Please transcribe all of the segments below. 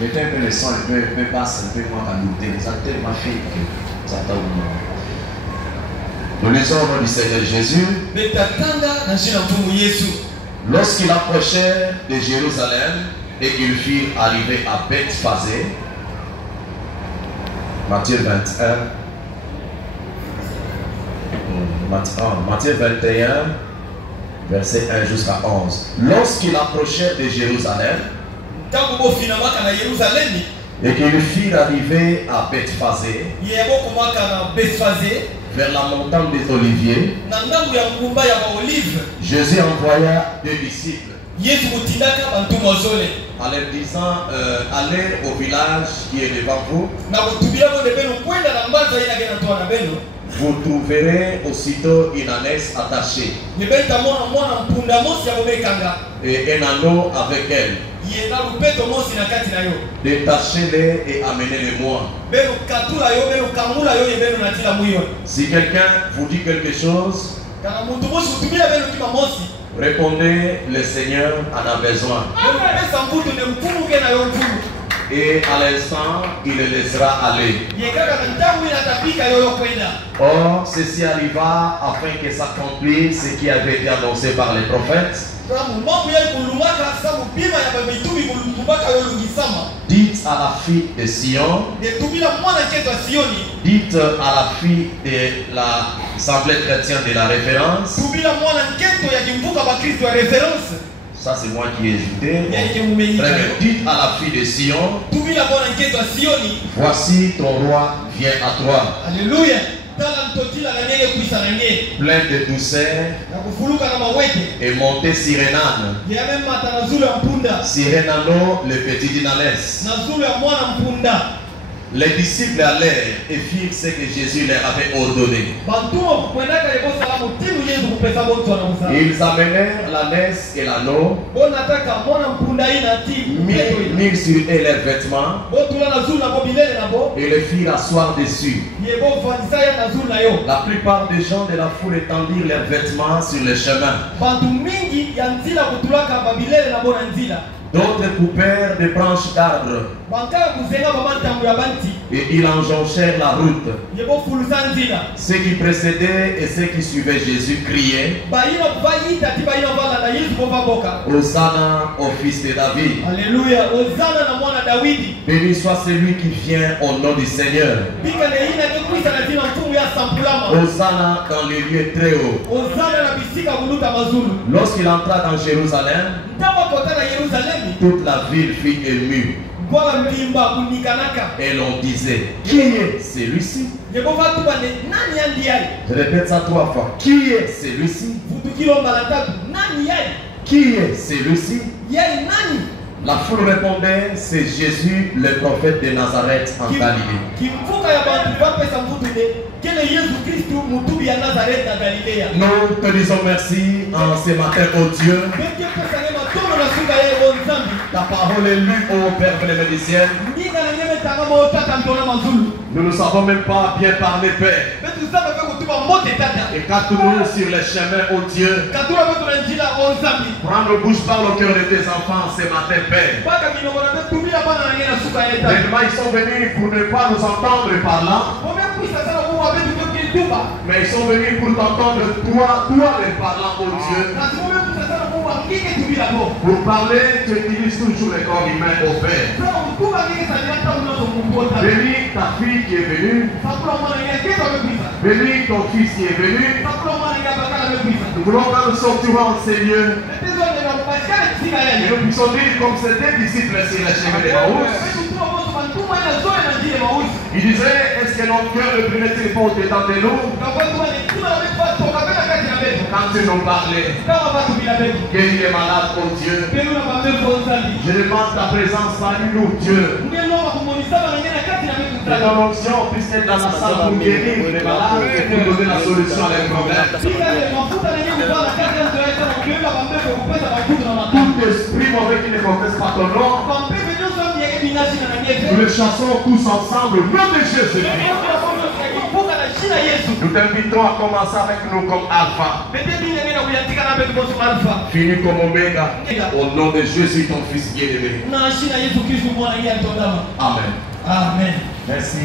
J'étais un peu le son, un peu basse, un peu moins calouté. Ça tellement fait que ça t'a oublié. Nous lisons au nom du Seigneur Jésus. Lorsqu'il approchait de Jérusalem et qu'il fut arrivé à Bethphagée, Matthieu 21, Matthieu 21, verset 1 jusqu'à 11. Lorsqu'il approchait de Jérusalem et qu'il fut arrivé à Bethphagée, vers la montagne des Oliviers, Jésus envoya deux disciples en leur disant allez au village qui est devant vous. Vous trouverez aussitôt une ânesse attachée et un anneau avec elle. Détachez-les et amenez-les-moi. Si quelqu'un vous dit quelque chose, répondez, le Seigneur en a besoin. Et à l'instant, il les laissera aller. Or, ceci arriva afin que s'accomplisse ce qui avait été annoncé par les prophètes. Dites à la fille de Sion, dites à la fille de l'Assemblée chrétienne de la référence. Ça c'est moi qui ai ajouté. Très bien. Dites à la fille de Sion, voici ton roi vient à toi. Alléluia. Plein de douceur et montez Sirenane. Sirenano, le petit d'Inanès. Les disciples allèrent et firent ce que Jésus leur avait ordonné. Ils amenèrent l'ânesse et l'anneau, mirent sur eux leurs vêtements et les firent asseoir dessus. La plupart des gens de la foule étendirent leurs vêtements sur le chemin. D'autres coupèrent des branches d'arbres et ils enjonchèrent la route. Ceux qui précédaient et ceux qui suivaient Jésus criaient Hosanna au fils de David. Alléluia. Béni soit celui qui vient au nom du Seigneur. Hosanna dans les lieux très hauts. Lorsqu'il entra dans Jérusalem, toute la ville fut émue. Et l'on disait, qui est celui-ci? Je répète ça 3 fois. Qui est celui-ci? Qui est celui-ci? La foule répondait, c'est Jésus, le prophète de Nazareth en Galilée. Nous te disons merci en ce matin, oh Dieu. Ta parole est lue au Père bénédicien. Nous ne savons même pas bien parler, Père. Et quand-nous sur les chemins, oh Dieu, prends nos bouches par le cœur de tes enfants ce matin, Père. Maintenant, ils sont venus pour ne pas nous entendre par là. Mais ils sont venus pour t'entendre, toi les parlant, oh Dieu. Pour parler, tu utilises toujours les corps humains au Père. Bénis ta fille qui est venue. Bénis ton fils qui est venu. Nous voulons quand nous sortirons en ces lieux. Et nous puissions dire comme c'était disciples sur les chemins de Maouss. Il disait, est-ce que notre cœur ne brûlait-il pas au-dedans de nous? Quand tu nous parlais, guéris les malades, oh Dieu. Je demande ta présence parmi nous, Dieu. Que ton onction puisse être dans la salle pour guérir les malades et pour donner la solution à leurs problèmes. Tout esprit mauvais qui ne confesse pas ton nom, nous les chassons tous ensemble au nom de Jésus. Nous t'invitons à commencer avec nous comme Alpha. Fini comme Omega. Au nom de Jésus, ton Fils bien-aimé. Amen. Amen. Merci.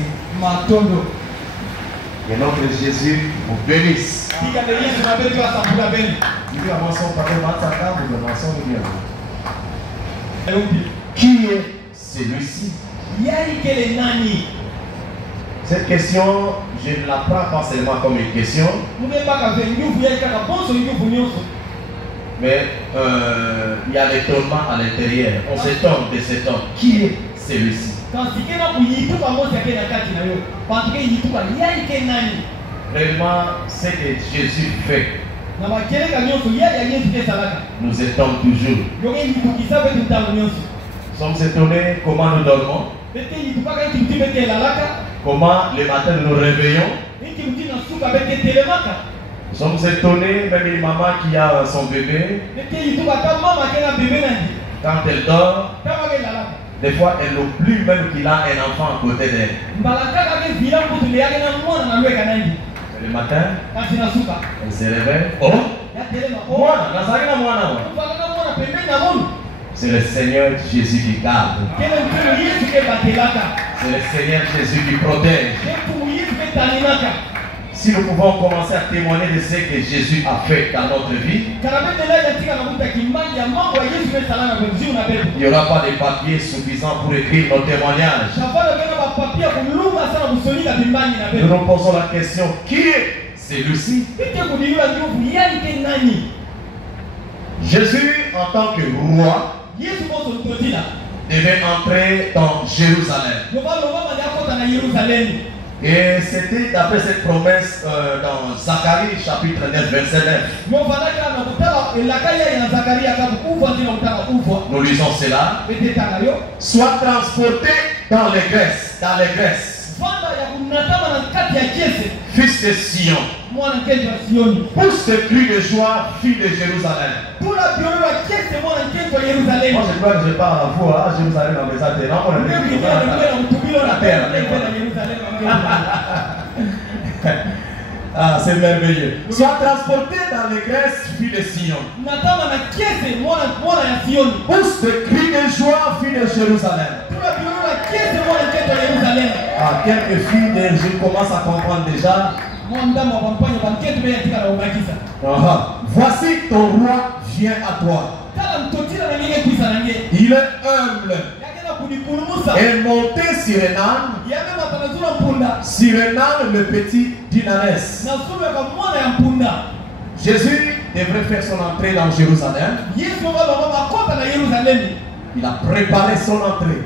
Que notre Jésus vous bénisse. Qui est celui-ci? Cette question, je ne la prends pas seulement comme une question, mais il y a l'étonnement à l'intérieur. On s'étonne de cet homme. Qui est celui-ci? Vraiment, ce que Jésus fait, nous étonnons toujours. Nous sommes étonnés comment nous dormons, comment le matin nous nous réveillons. Nous sommes étonnés, même une maman qui a son bébé, quand elle dort, des fois elle n'oublie même qu'il a un enfant à côté d'elle. Le matin, elle se réveille. Oh, c'est le Seigneur Jésus qui garde. C'est le Seigneur Jésus qui protège. Si nous pouvons commencer à témoigner de ce que Jésus a fait dans notre vie, il n'y aura pas de papier suffisant pour écrire nos témoignages. Nous nous posons la question, qui est celui-ci? Jésus, en tant que roi, devait entrer dans Jérusalem. Et c'était d'après cette promesse dans Zacharie chapitre 9 verset 9. Nous lisons cela. Soit transporté dans les Grèces, fils de Sion, pousse des cris de joie, fille de Jérusalem. Moi je crois que je parle à vous, à Jérusalem, à ah, c'est merveilleux. Sois transporté dans les Grèces, fille de Sion. Pousse des cris de joie, fille de Jérusalem. Ah, quelques filles de Jérusalem commencent à comprendre déjà. Voici ton roi vient à toi. Il est humble et monté sur un âne, le petit d'Inanès. Jésus devrait faire son entrée dans Jérusalem. Il a préparé son entrée.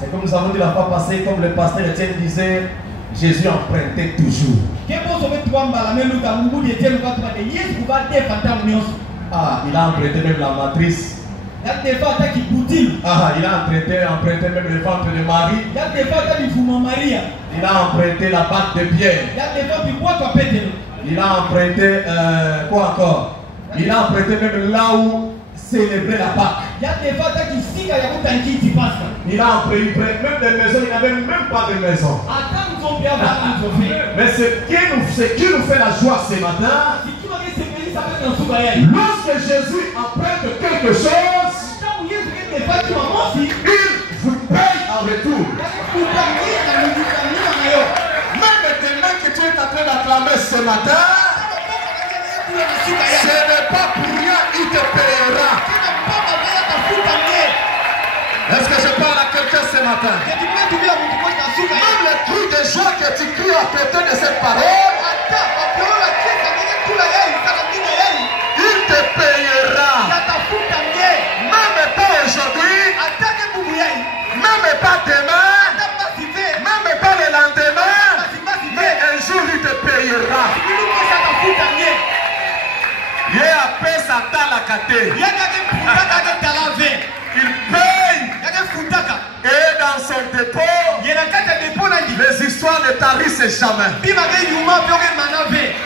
C'est comme nous avons dit la fois passée, comme le pasteur Etienne disait, Jésus empruntait toujours. Ah, il a emprunté même la matrice. Ah, il a emprunté même le ventre de Marie. Il a emprunté la bague de Pierre. Il a emprunté quoi encore? Il a emprunté même là où célébrer la Pâque. Il a emprunté même des maisons, il n'avait même pas de maison. Mais ce qui nous fait la joie ce matin, lorsque Jésus emprunte quelque chose, il vous paye en retour. Même demain que tu es en train d'acclamer ce matin, ce n'est pas pour rien, il te payera. Est-ce que je parle à quelqu'un ce matin? Même le cri de joie que tu cries à côté de cette parole, il te payera. Même pas aujourd'hui, même pas demain, même pas le lendemain, mais un jour il te payera. Il appelle Satan la kate. Il paye. Et dans son dépôt, les histoires ne tarissent jamais.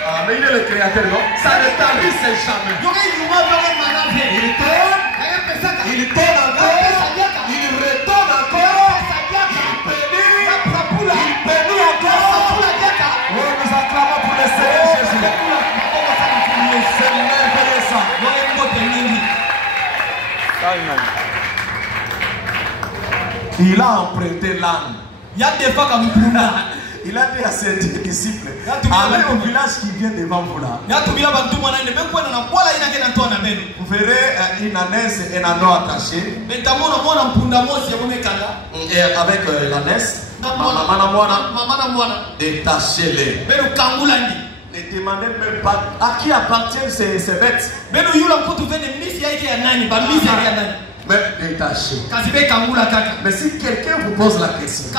Ah, mais il est le créateur, non? Ça ne tarisse jamais. Il tourne encore, il retourne encore, il bénit encore. Il a emprunté l'âne. Il Il a dit à ses disciples, allez au village qui vient devant vous là. Vous verrez une ânesse et un âneau attachés. Et avec l'ânesse, détachez-les. Ne demandez même pas à qui appartiennent ces bêtes. Mais détachez. Mais si quelqu'un vous pose la question,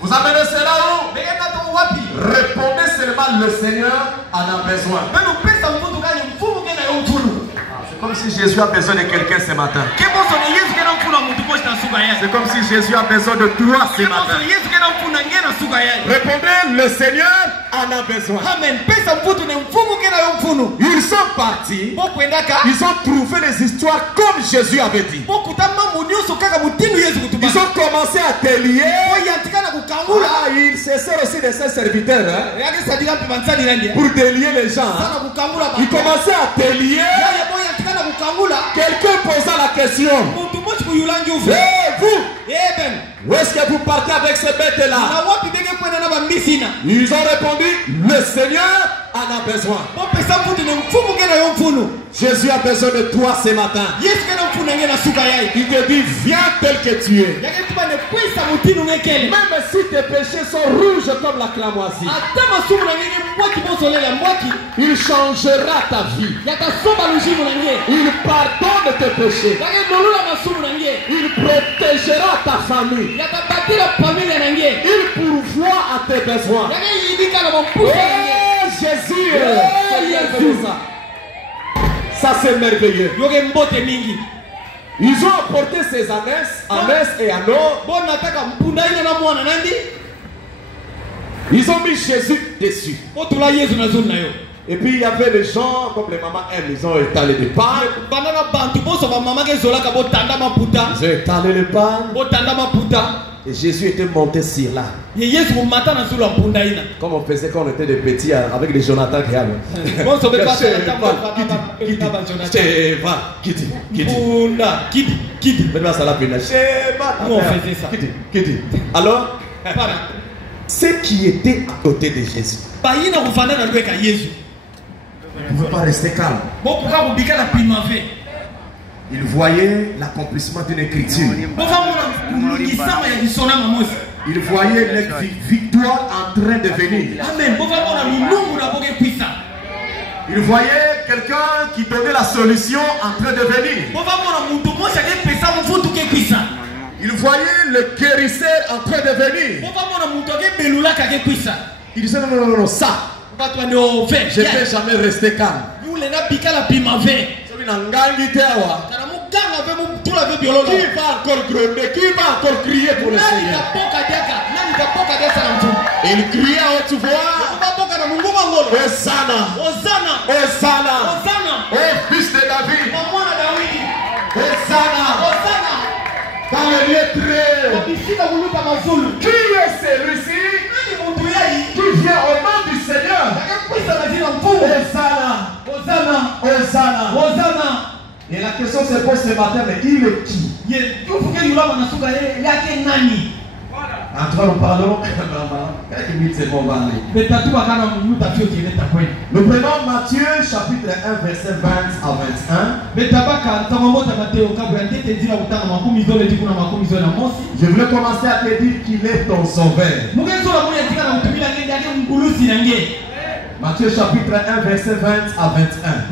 vous amenez cela où? Répondez seulement, le Seigneur en a besoin. C'est comme si Jésus a besoin de quelqu'un ce matin. C'est comme si Jésus a besoin de toi ce matin. Répondez, le Seigneur en a besoin. Amen. Ils sont partis. Ils ont trouvé les histoires comme Jésus avait dit. Ils ont commencé à te lier. Ils se servent aussi de ses serviteurs pour délier les gens. Ils commençaient à te lier. Quelqu'un posa la question. Et vous, où est-ce que vous partez avec ces bêtes-là? Ils ont répondu, le Seigneur en a besoin. Jésus a besoin de toi ce matin. Il te dit, viens tel que tu es. Même si tes péchés sont rouges comme la cramoisie, il changera ta vie. Il pardonne tes péchés. Il protégera ta famille. Il pourvoit à tes besoins. Oh Jésus, ça c'est merveilleux. Ils ont apporté ces ânesses et anneaux. Ils ont mis Jésus dessus. Et puis il y avait les gens, comme les mamans aiment, ils ont étalé des pains. Ils ont étalé les pains. Et Jésus était monté sur là. Comme on faisait quand on était des petits avec les Jonathan qui avaient. Alors, ceux qui étaient à côté de Jésus ne pouvaient pas rester calmes. Il voyait l'accomplissement d'une écriture. Il voyait la victoire en train de venir. Il voyait quelqu'un qui donnait la solution en train de venir. Il voyait le guérisseur en train de venir. Il disait non, ça. Je ne vais jamais rester calme. Qui va encore gronder? Qui va encore crier pour le Seigneur? Il criait à haute voix. Hosanna, Hosanna, au fils de David. Hosanna, dans le lieu très haut. Qui est celui-ci qui vient au nom du Seigneur? Hosanna, Hosanna, Hosanna, Hosanna. Et la question se pose ce matin, mais il est qui? En tout cas, nous parlons. Quelques minutes, c'est bon, on va aller. Nous prenons Matthieu chapitre 1, verset 20 à 21. Je voulais commencer à te dire qu'il est ton sauveur. Matthieu chapitre 1, verset 20 à 21.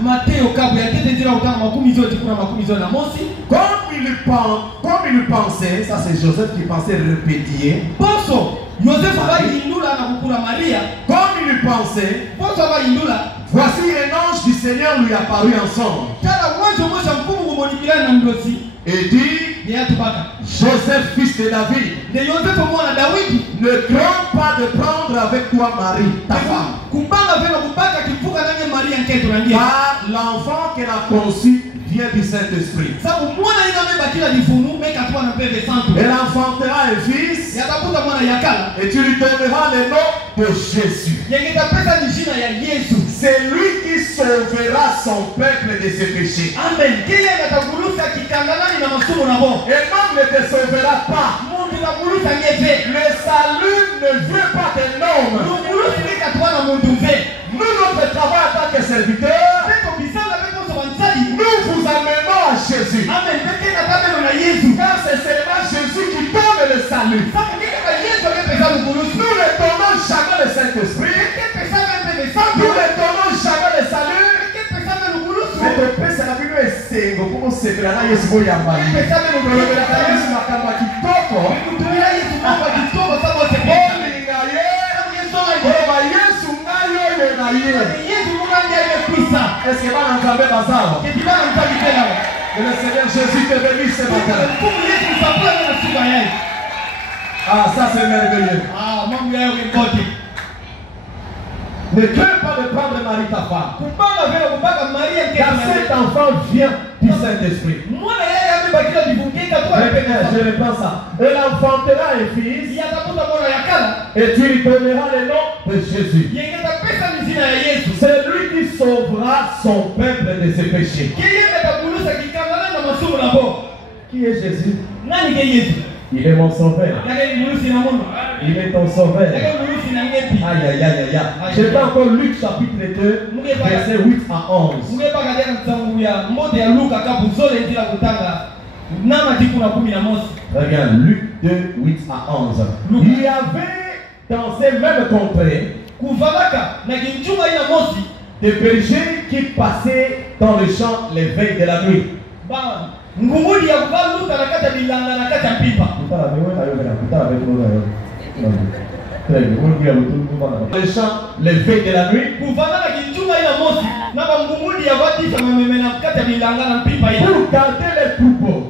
Comme il pensait, ça c'est Joseph qui pensait répéter. Comme il pensait, voici un ange du Seigneur lui apparut ensemble. Et dit, Joseph, fils de David, ne crains pas de prendre avec toi Marie, ta femme. Car l'enfant qu'elle a conçu vient du Saint-Esprit. Elle enfantera un fils et tu lui donneras le nom de Jésus. C'est lui qui sauvera son peuple de ses péchés. Amen. même ne te sauvera pas. Le salut ne veut pas de l'homme. Nous, notre travail en tant que serviteurs, nous vous amenons à Jésus. Car c'est seulement Jésus qui donne le salut. Nous ne donnons jamais le Saint-Esprit. Nous ne donnons jamais le salut. Mais le Père, c'est la Bible est ségo. Comment c'est que là, il y a ce mot yamba. Le Père, c'est ma kamba kitoko. Est-ce que va l'entendre bazar? Que le Seigneur Jésus te bénisse ce matin. Ah, ça c'est merveilleux. Ne crains pas de prendre Marie ta femme. Car cet enfant vient du Saint-Esprit. Je reprends ça. Elle enfantera un fils. Et tu lui donneras le nom de Jésus. C'est lui qui sauvera son peuple de ses péchés. Qui est Jésus? Il est mon sauveur. Il est ton sauveur. Aïe, aïe, aïe, aïe. Je vais encore Luc chapitre 2, verset 8 à 11. Regarde, Luc 2, 8 à 11. Il y avait dans ces mêmes contrées des bergers qui passaient dans le champ les veilles de la nuit. Les champs, les veilles de la nuit, pour garder les troupeaux.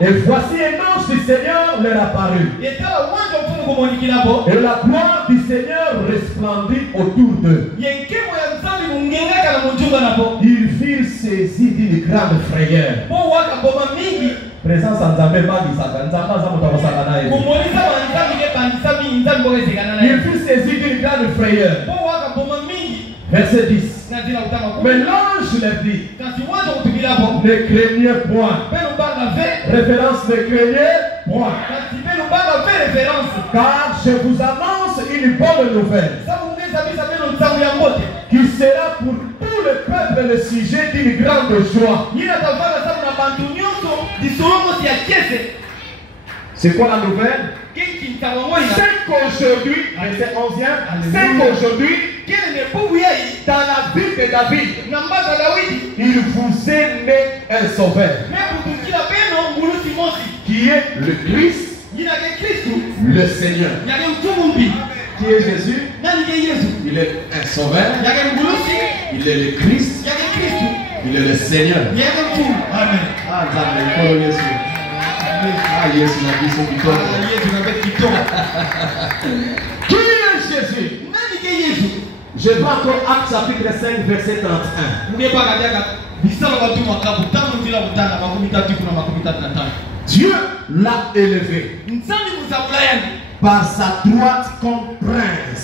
Et voici un ange du Seigneur leur apparut. Et la gloire du Seigneur resplendit autour d'eux. Ils furent saisis d'une grande frayeur. Présence en Zambé, il fut saisi d'une grande frayeur. Verset 10. Mais l'ange leur dit: ne craignez point. Référence, ne craignez point. Car je vous annonce une bonne nouvelle qui sera pour tout le peuple le sujet d'une grande joie. C'est quoi la nouvelle? C'est qu'aujourd'hui, verset 11e, c'est qu'aujourd'hui, dans la ville de David, il vous est né un sauveur qui est le Christ, le Seigneur. Qui est Jésus? Il est un sauveur, il est le Christ, il est le Seigneur. Amen. Ah, yes, il a dit son victoire. Qui est Jésus? Je vais encore Actes chapitre 5, verset 31. Dieu l'a élevé par sa droite comme prince.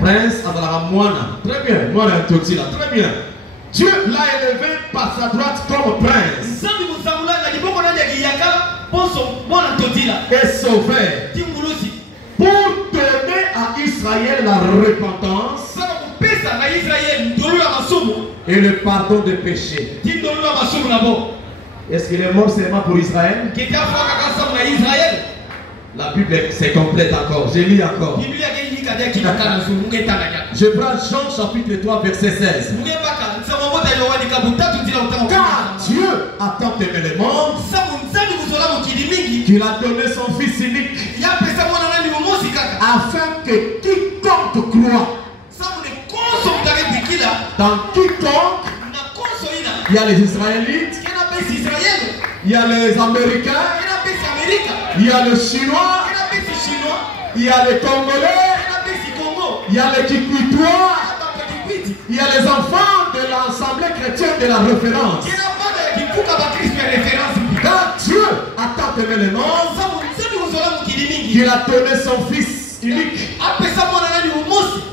Prince à la moine. Très bien, moine Totila, très bien. Dieu l'a élevé par sa droite comme prince et sauveur pour donner à Israël la repentance et le pardon des péchés. Est-ce qu'il est mort seulement pour Israël? La Bible c'est complète encore. Je lis encore. Je prends Jean chapitre 3 verset 16. Car Dieu a tant aimé le monde qu'il a donné son fils unique afin que quiconque croit, dans quiconque, il y a les Israélites, il y a les Américains, il y a les Chinois, il y a les Congolais, il y a les Kikwitois, il y a les enfants de l'Assemblée chrétienne de la référence. Car Dieu a tant aimé le monde qu'il a donné son fils unique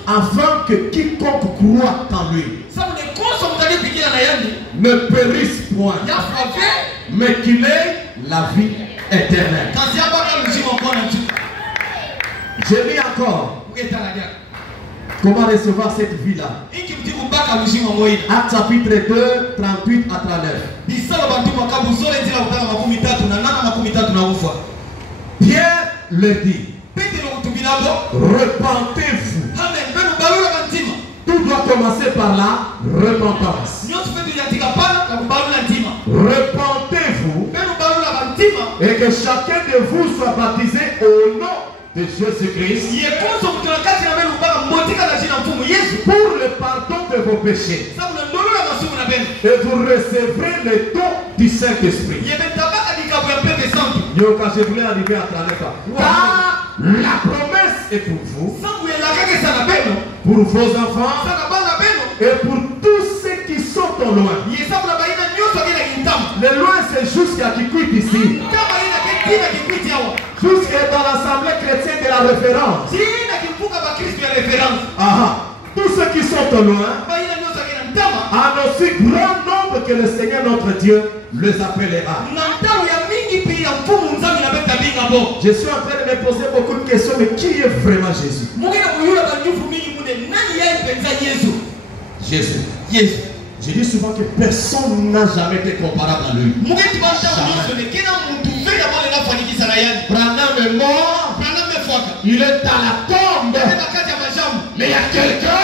afin que quiconque croit en lui ne périsse point, mais qu'il ait la vie éternelle. Je lis encore. Comment recevoir cette vie-là? Acte chapitre 2, 38 à 39. Pierre le dit. Repentez-vous. Tout doit commencer par la repentance. Repentez-vous et que chacun de vous soit baptisé au nom de Jésus-Christ pour le pardon de vos péchés. Et vous recevrez le don du Saint-Esprit. Quand je voulais arriver à 39 ans. Car la promesse est pour vous, pour vos enfants et pour tous ceux qui sont au loin. Le loin, c'est jusqu'à qui quitte ici. Jusqu'à dans l'assemblée chrétienne de la référence. Tous ceux qui sont au loin, en aussi grand nombre que le Seigneur notre Dieu les appellera. Je suis en train de me poser beaucoup de questions, mais qui est vraiment Jésus? Jésus. Je dis souvent que personne n'a jamais été comparable à lui. Branham est mort, il est à la tombe, mais il y a quelqu'un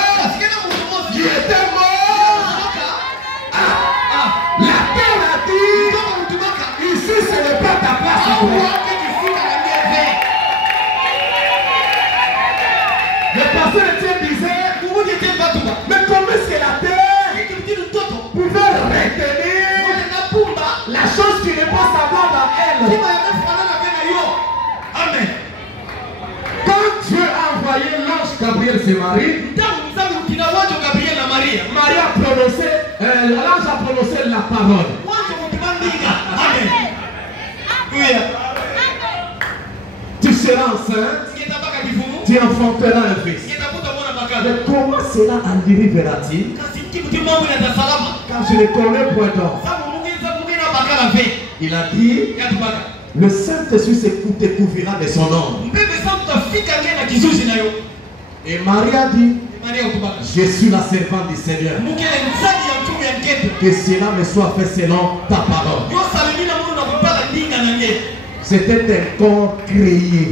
qui était mort. La terre a dit, ici ce n'est pas ta place. Le pasteur Etienne disait, mais comment est-ce que la terre pouvait retenir la chose qui n'est pas semblable à elle? Amen. Quand Dieu a envoyé l'ange Gabriel chez Marie, Marie a prononcé, l'ange a prononcé la parole. Amen. Tu seras enceinte, tu enfanteras un fils. Mais comment cela arrivera-t-il? Quand je ne connais point d'homme. Il a dit, le Saint-Esprit se découvrira de son nom. Et Marie a dit, je suis la servante du Seigneur. Que cela me soit fait selon ta parole. C'était un corps créé.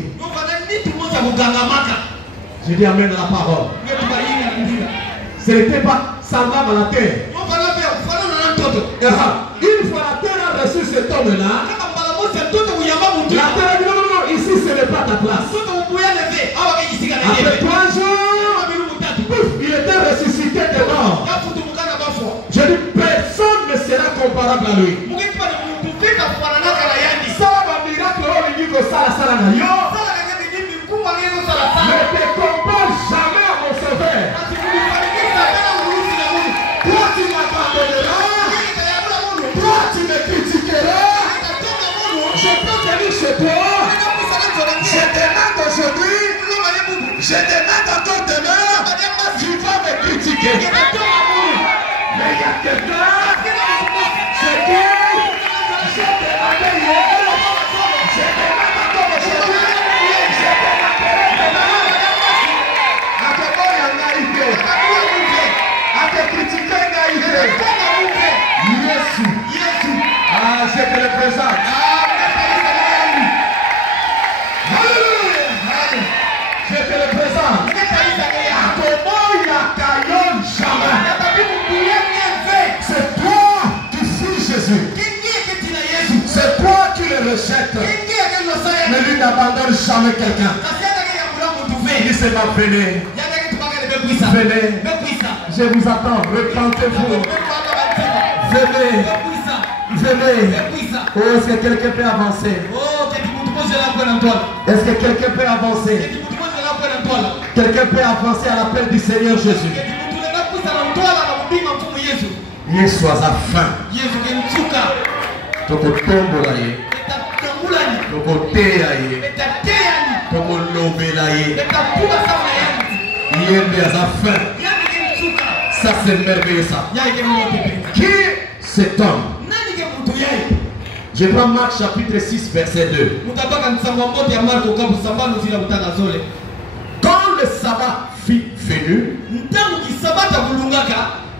Je dis amen à la parole. Ce n'était pas semblable à la terre. Une fois la terre a reçu cet homme-là, la terre a dit non, non, ici ce n'est pas ta place. Après 3 jours, il était ressuscité de mort. Je dis personne ne sera comparable à lui. Ça va miracle, ne te compare jamais à mon sauveur. Toi tu m'abandonneras, toi tu me critiqueras. Je peux venir chez toi. Je demande aujourd'hui, je demande encore demain, tu vas me critiquer. Mais il y a quelqu'un, c'est qui je demandais hier, je demande encore aujourd'hui, je demanderai demain. À te voir, il y a naïveté. À te critiquer, naïveté. Jésus. Ah, je te le présente. Je te le présente. C'est toi qui fuis Jésus. C'est toi qui le rejettes. Mais lui n'abandonne jamais quelqu'un. Il se va venir. Venez. Je vous attends. Repentez-vous. Venez. Venez. Oh, est-ce que quelqu'un peut avancer? Est-ce que quelqu'un peut avancer? Quelqu'un peut avancer à l'appel du Seigneur Jésus. Yesu soit à fin. Toko tombola ye. Toko teya ye. Toko lobela ye. Yembe à sa fin. Ça c'est merveilleux ça. Qui cet homme? Je prends Marc chapitre 6 verset 2. Quand le sabbat fut venu,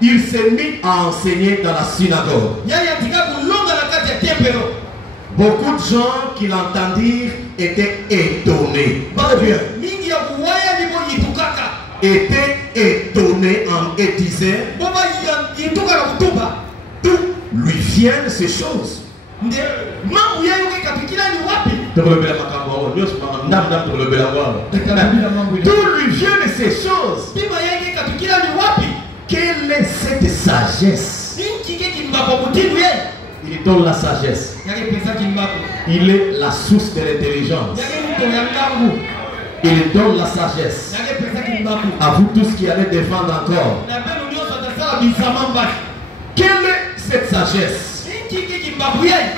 il s'est mis à enseigner dans la synagogue. Beaucoup de gens qui l'entendirent étaient étonnés. Étaient étonnés et disaient: d'où lui viennent ces choses? D'où lui viennent ces choses? Quelle est cette sagesse? Il donne la sagesse. Il est la source de l'intelligence. Il donne la sagesse. À vous tous qui allez défendre encore. Quelle est cette sagesse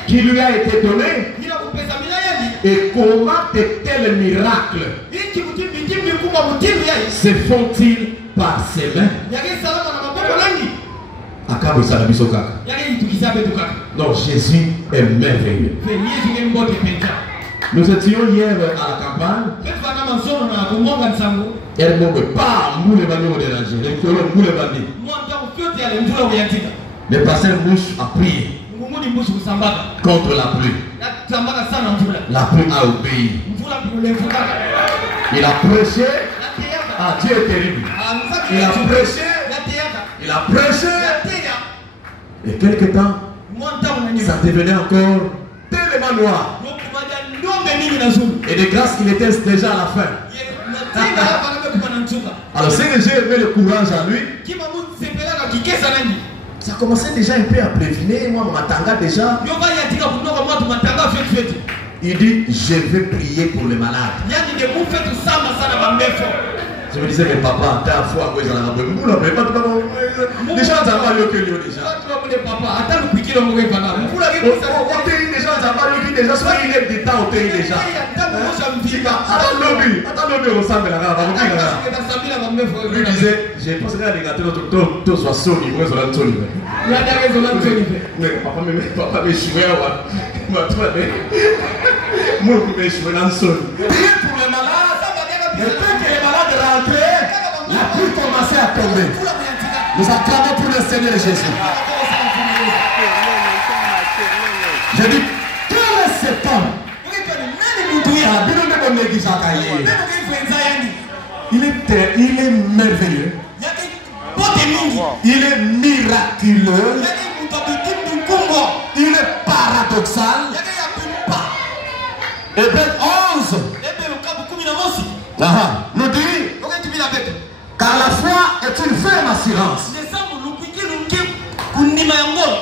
qui lui a été donnée? Et comment de tels miracles se font-ils par ses mains? Non, Jésus est merveilleux. Nous étions hier à la campagne. Le pasteur Mouche a prié contre la pluie. La pluie a obéi. Il a prêché. Ah, Dieu est terrible. Il a prêché. Il a prêché. Et quelque temps, ça devenait encore tellement noir. Et de grâce qu'il était déjà à la fin. Alors c'est que j'ai aimé le courage à lui. Ça commençait déjà un peu à prévenir. Moi, m'attendais déjà. Il dit: je vais prier pour les malades. Je me disais: mais papa, t'as foi, déjà on lui disait: j'ai pensé à regarder notre soit soli, moi je papa me chouait, moi me chouais dans le sol. Priez pour les malades. Et puis que les malades rentraient, la pluie commençait à tomber. Nous acclamons pour le Seigneur Jésus. Je dis: quel est cet homme? Il est merveilleux. Il est miraculeux. Il est paradoxal. Hébreux 11 nous dit: car la foi est une ferme assurance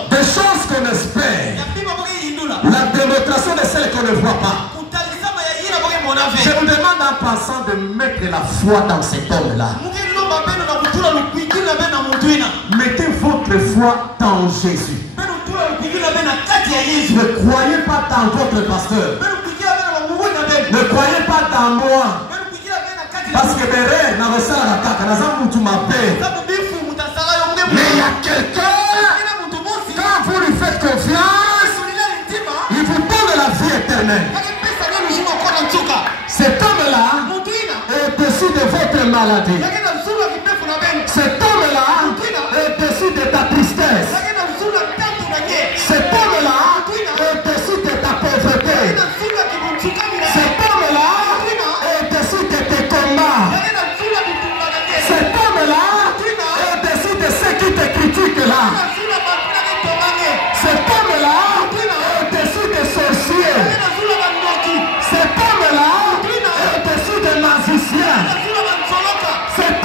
des choses qu'on espère, la démonstration de celles qu'on ne voit pas. Je vous demande en passant de mettre la foi dans cet homme-là. Mettez votre foi dans Jésus. Ne croyez pas dans votre pasteur. Ne croyez pas dans moi. Parce que mais il y a quelqu'un, quand vous lui faites confiance, il vous donne la vie éternelle. Cet homme-là est au-dessus de votre maladie. Cet homme-là est au-dessus de ta tristesse. Cet homme-là est au-dessus de ta pauvreté. Cet homme-là est au-dessus de tes combats. Cet homme-là est au-dessus de ceux qui te critiquent là. Cet homme-là est au-dessus des sorciers. Cet homme-là est au-dessus des magiciens. Cet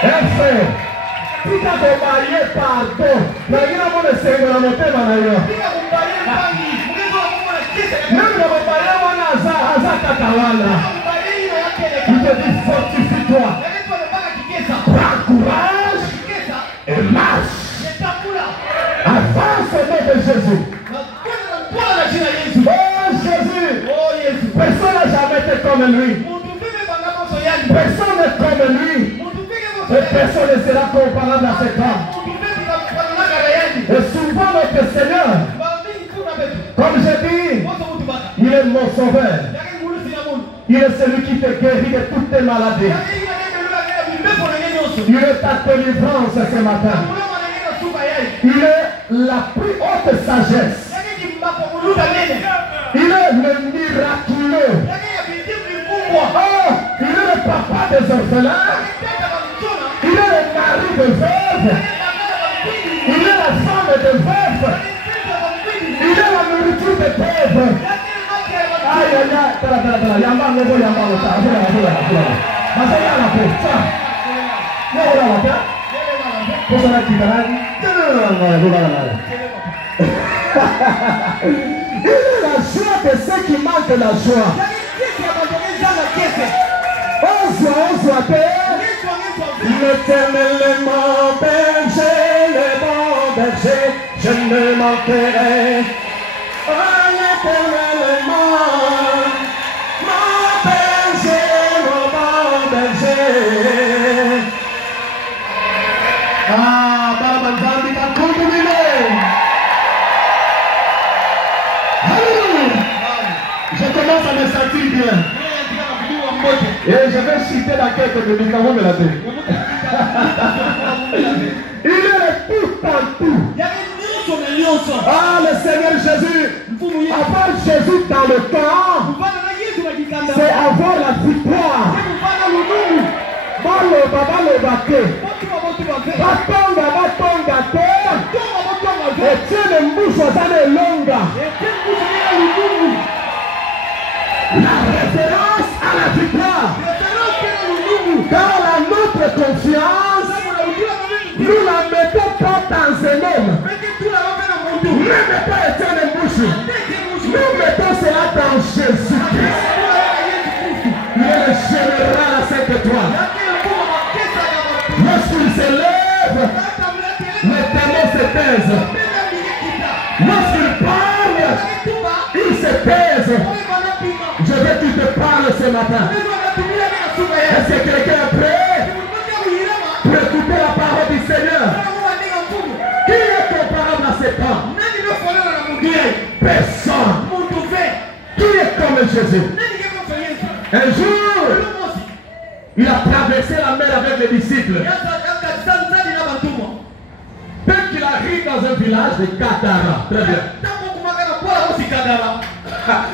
frère, tu as demandé pardon. Mais il y a mon essai de la montée, Manayo. Même le rebaillé, mon hasard, Katawana. Il te dit fortifie-toi. Prends courage et marche. Avance au nom de Jésus. Oh Jésus, personne n'a jamais été comme lui. Personne n'est comme lui. Et personne ne sera comparable à cet homme. Et souvent notre Seigneur, comme je dis, il est mon sauveur. Il est celui qui te guérit de toutes tes maladies. Il est ta délivrance ce matin. Il est la plus haute sagesse. Il est le miraculeux. Oh, il est le papa des orphelins. Il est le mari de veuve. Il est la femme de veuve. Il est la nourriture des pauvres. Aïe, aïe, aïe. Yamba, il est la joie de ceux qui manquent la joie. Ose, l'Éternel est mon berger, le bon berger, je ne manquerai. Oh, l'Éternel est mon berger, mon bon berger. Ah, Baba Nzambi kakumbuline. Je commence à me sentir bien. Et je vais citer la quête de Mikaro Melade. Il est tout en tout. Ah, le Seigneur Jésus, avoir Jésus dans le camp, c'est avoir la victoire. Et tiens le mouche aux années longues. La référence à la victoire. Car la notre confiance, nous la mettons pas dans un homme. Ne mettons pas Étienne Mouche. Nous mettons cela dans Jésus-Christ. Il est le général à 5 étoiles. Lorsqu'il s'élève, les témoins se taisent. Lorsqu'il parle, il se taise. Je veux qu'il te parle ce matin. Est-ce que quelqu'un est prêt pour écouter la parole du Seigneur? Qui est comparable à cet homme? Personne. Qui est comme Jésus? Un jour, il a traversé la mer avec les disciples. Dès qu'il arrive dans un village de Gadara, très bien.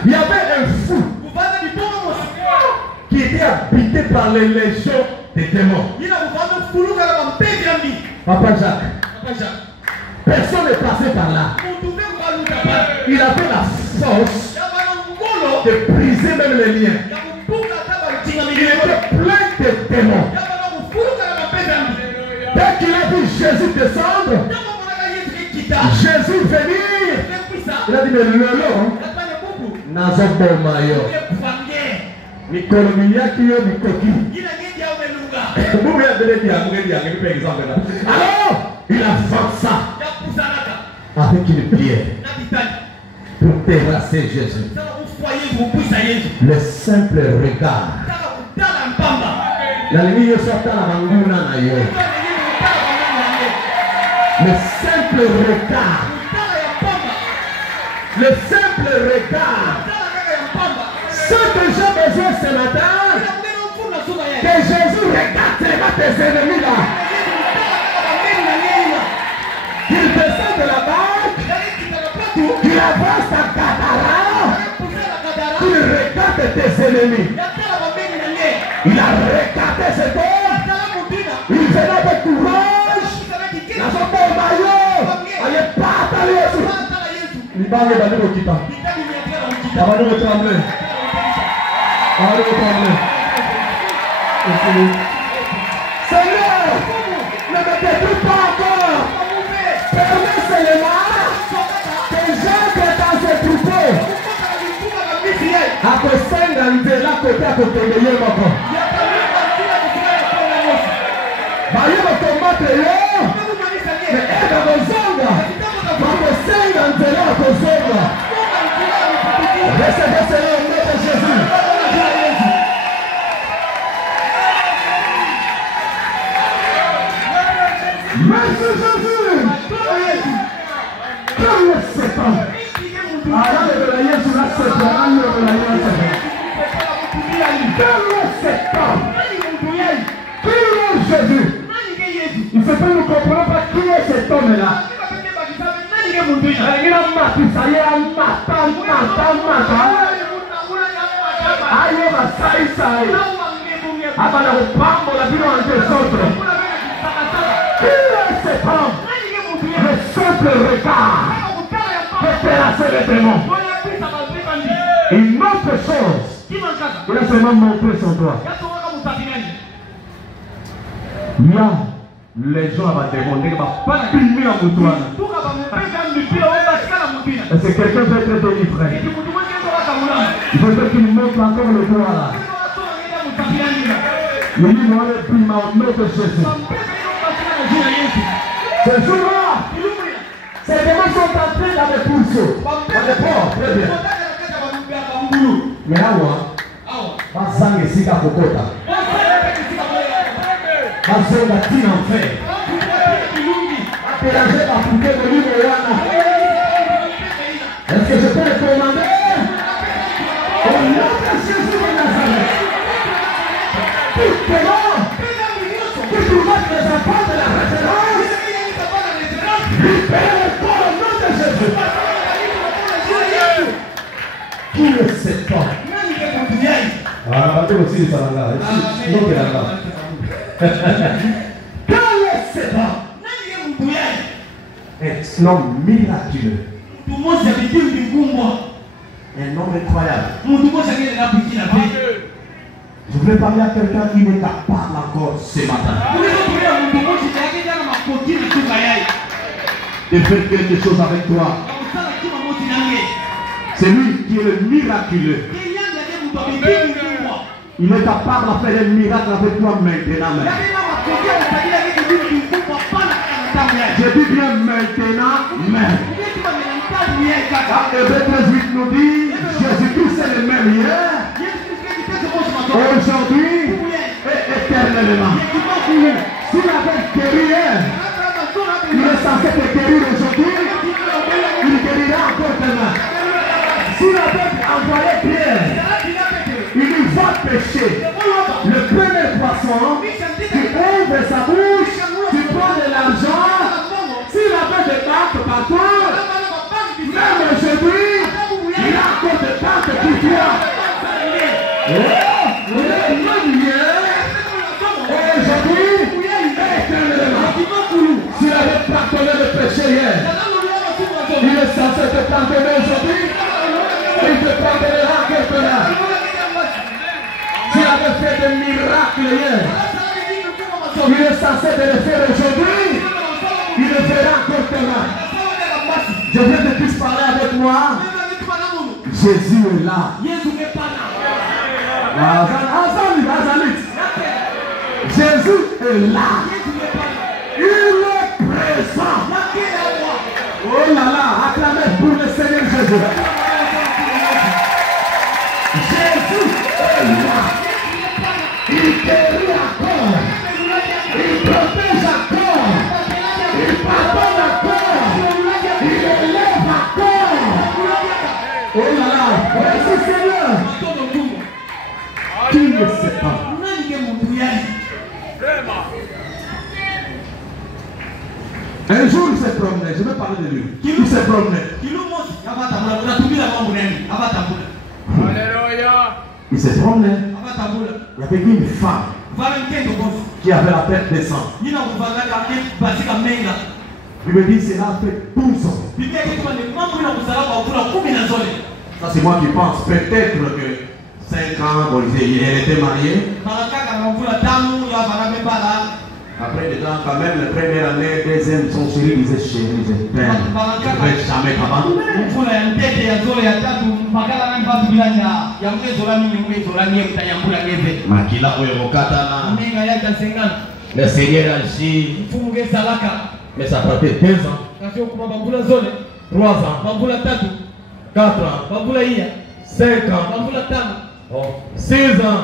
Il y avait un fou qui était habité par les légions des démons. Papa Jacques. Personne n'est passé par là. Il avait la force de briser même les liens. Il était plein de démons. Dès qu'il a vu Jésus descendre, Jésus venir, il a dit, mais lolo, Nazobomayo. Alors, il avança avec une pierre pour terrasser Jésus. Le simple regard. La ligne sort à la manguna. Le simple regard. Le simple regard. Ce que j'ai besoin ce matin, que Jésus regarde tes ennemis là. Qu'il descend de la barque, qu'il avance à Gadara, qu'il regarde tes ennemis. Il a regardé cet homme. Il venait avec courage. Dans son bon maillot. Allez, pas à Jésus. Il va aller dans le Kita. Il va nous trembler. Il va nous trembler. Seigneur, na nzela côté à côté de ye moko. Baye bakombattre yo. Mais eka kozonga. Bakosenga nzela ya kozonga. Recevez cela au nom de Jésus. Merci Jésus. Comme le Satan. Alors le Yesu la Satan. Alors le Yesu. Comme le Satan. Qui est Jésus? Il ne faut pas nous comprendre pas qui est cet homme-là. Abana upambo la vile en des autres. Qui est cet homme? Le simple regard peut terrasser les démons. Une autre chose, il a seulement montré son doigt. Il y a les gens vont demander qu'ils ne vont pas filmer en moutoine. C'est quelqu'un qui veut être délivré. Il faut qu'il montre encore le doigt là. Le livre va le filmer au nom de Jésus. Ce jour-là, ces démons sont entrés dans les pourceaux, dans les ports, très bien. Mais là, on va ici à Kokota. Bazonga tina en fait. Apélager par foutre de livre Yana. Est-ce que je peux le commander? Au nom de Jésus de Nazareth. Tout comment que tu mettes les enfants de la référence. Libère le corps au nom de Jésus. Qui ne sait pas? Ah, tu aussi les salanga. Non, tu es là. Quand le Seigneur est un homme miraculeux, un homme incroyable. Je voulais parler à quelqu'un qui n'est capable encore ce matin de faire quelque chose avec toi. C'est lui qui est le miraculeux. Il est capable de faire un miracle avec toi maintenant. Je dis bien maintenant, mais. Hébreux 13:8 nous dit, Jésus-Christ est le même hier, aujourd'hui et éternellement. S'il avait guéri hier, il est censé te guérir aujourd'hui, il guérira encore demain. S'il avait envoyé Pierre, il va pêcher. Le premier poisson, tu ouvres sa bouche, tu prends de l'argent. S'il avait des banques partout, même aujourd'hui, il a encore des banques pour toi. Aujourd'hui, éternellement. S'il avait pardonné le péché hier, il est censé te pardonner aujourd'hui. Il te pardonnera quelque part. S'il avait fait des miracles hier, il est censé de le faire aujourd'hui. Il le fera encore demain. Je viens de plus parler avec moi. Jésus est là. Jésus est là. Il est présent. Oh là là, acclamez pour le Seigneur Jésus. Jésus est là. Il guérit encore. Il protège encore. Il pardonne encore. Il élève encore. Oh là là, merci Seigneur. Qui ne sait pas? Un jour il s'est promené, je vais parler de lui. Il s'est promené. Alléluia. Il s'est promené. Il y avait une femme qui avait la tête de sang. Il me dit cela fait 12 ans. Ça c'est moi qui pense. Peut-être que 5 ans, bon, elle était mariée. Après, de quand même, la première année, deuxième, son chéri disait chéri, je t'aime. Je ne vais jamais t'abandonner. Makila Oyokatana. Le Seigneur agit. Mais ça partait 2 ans. 3 ans. 4 ans. 5 ans. 6 ans.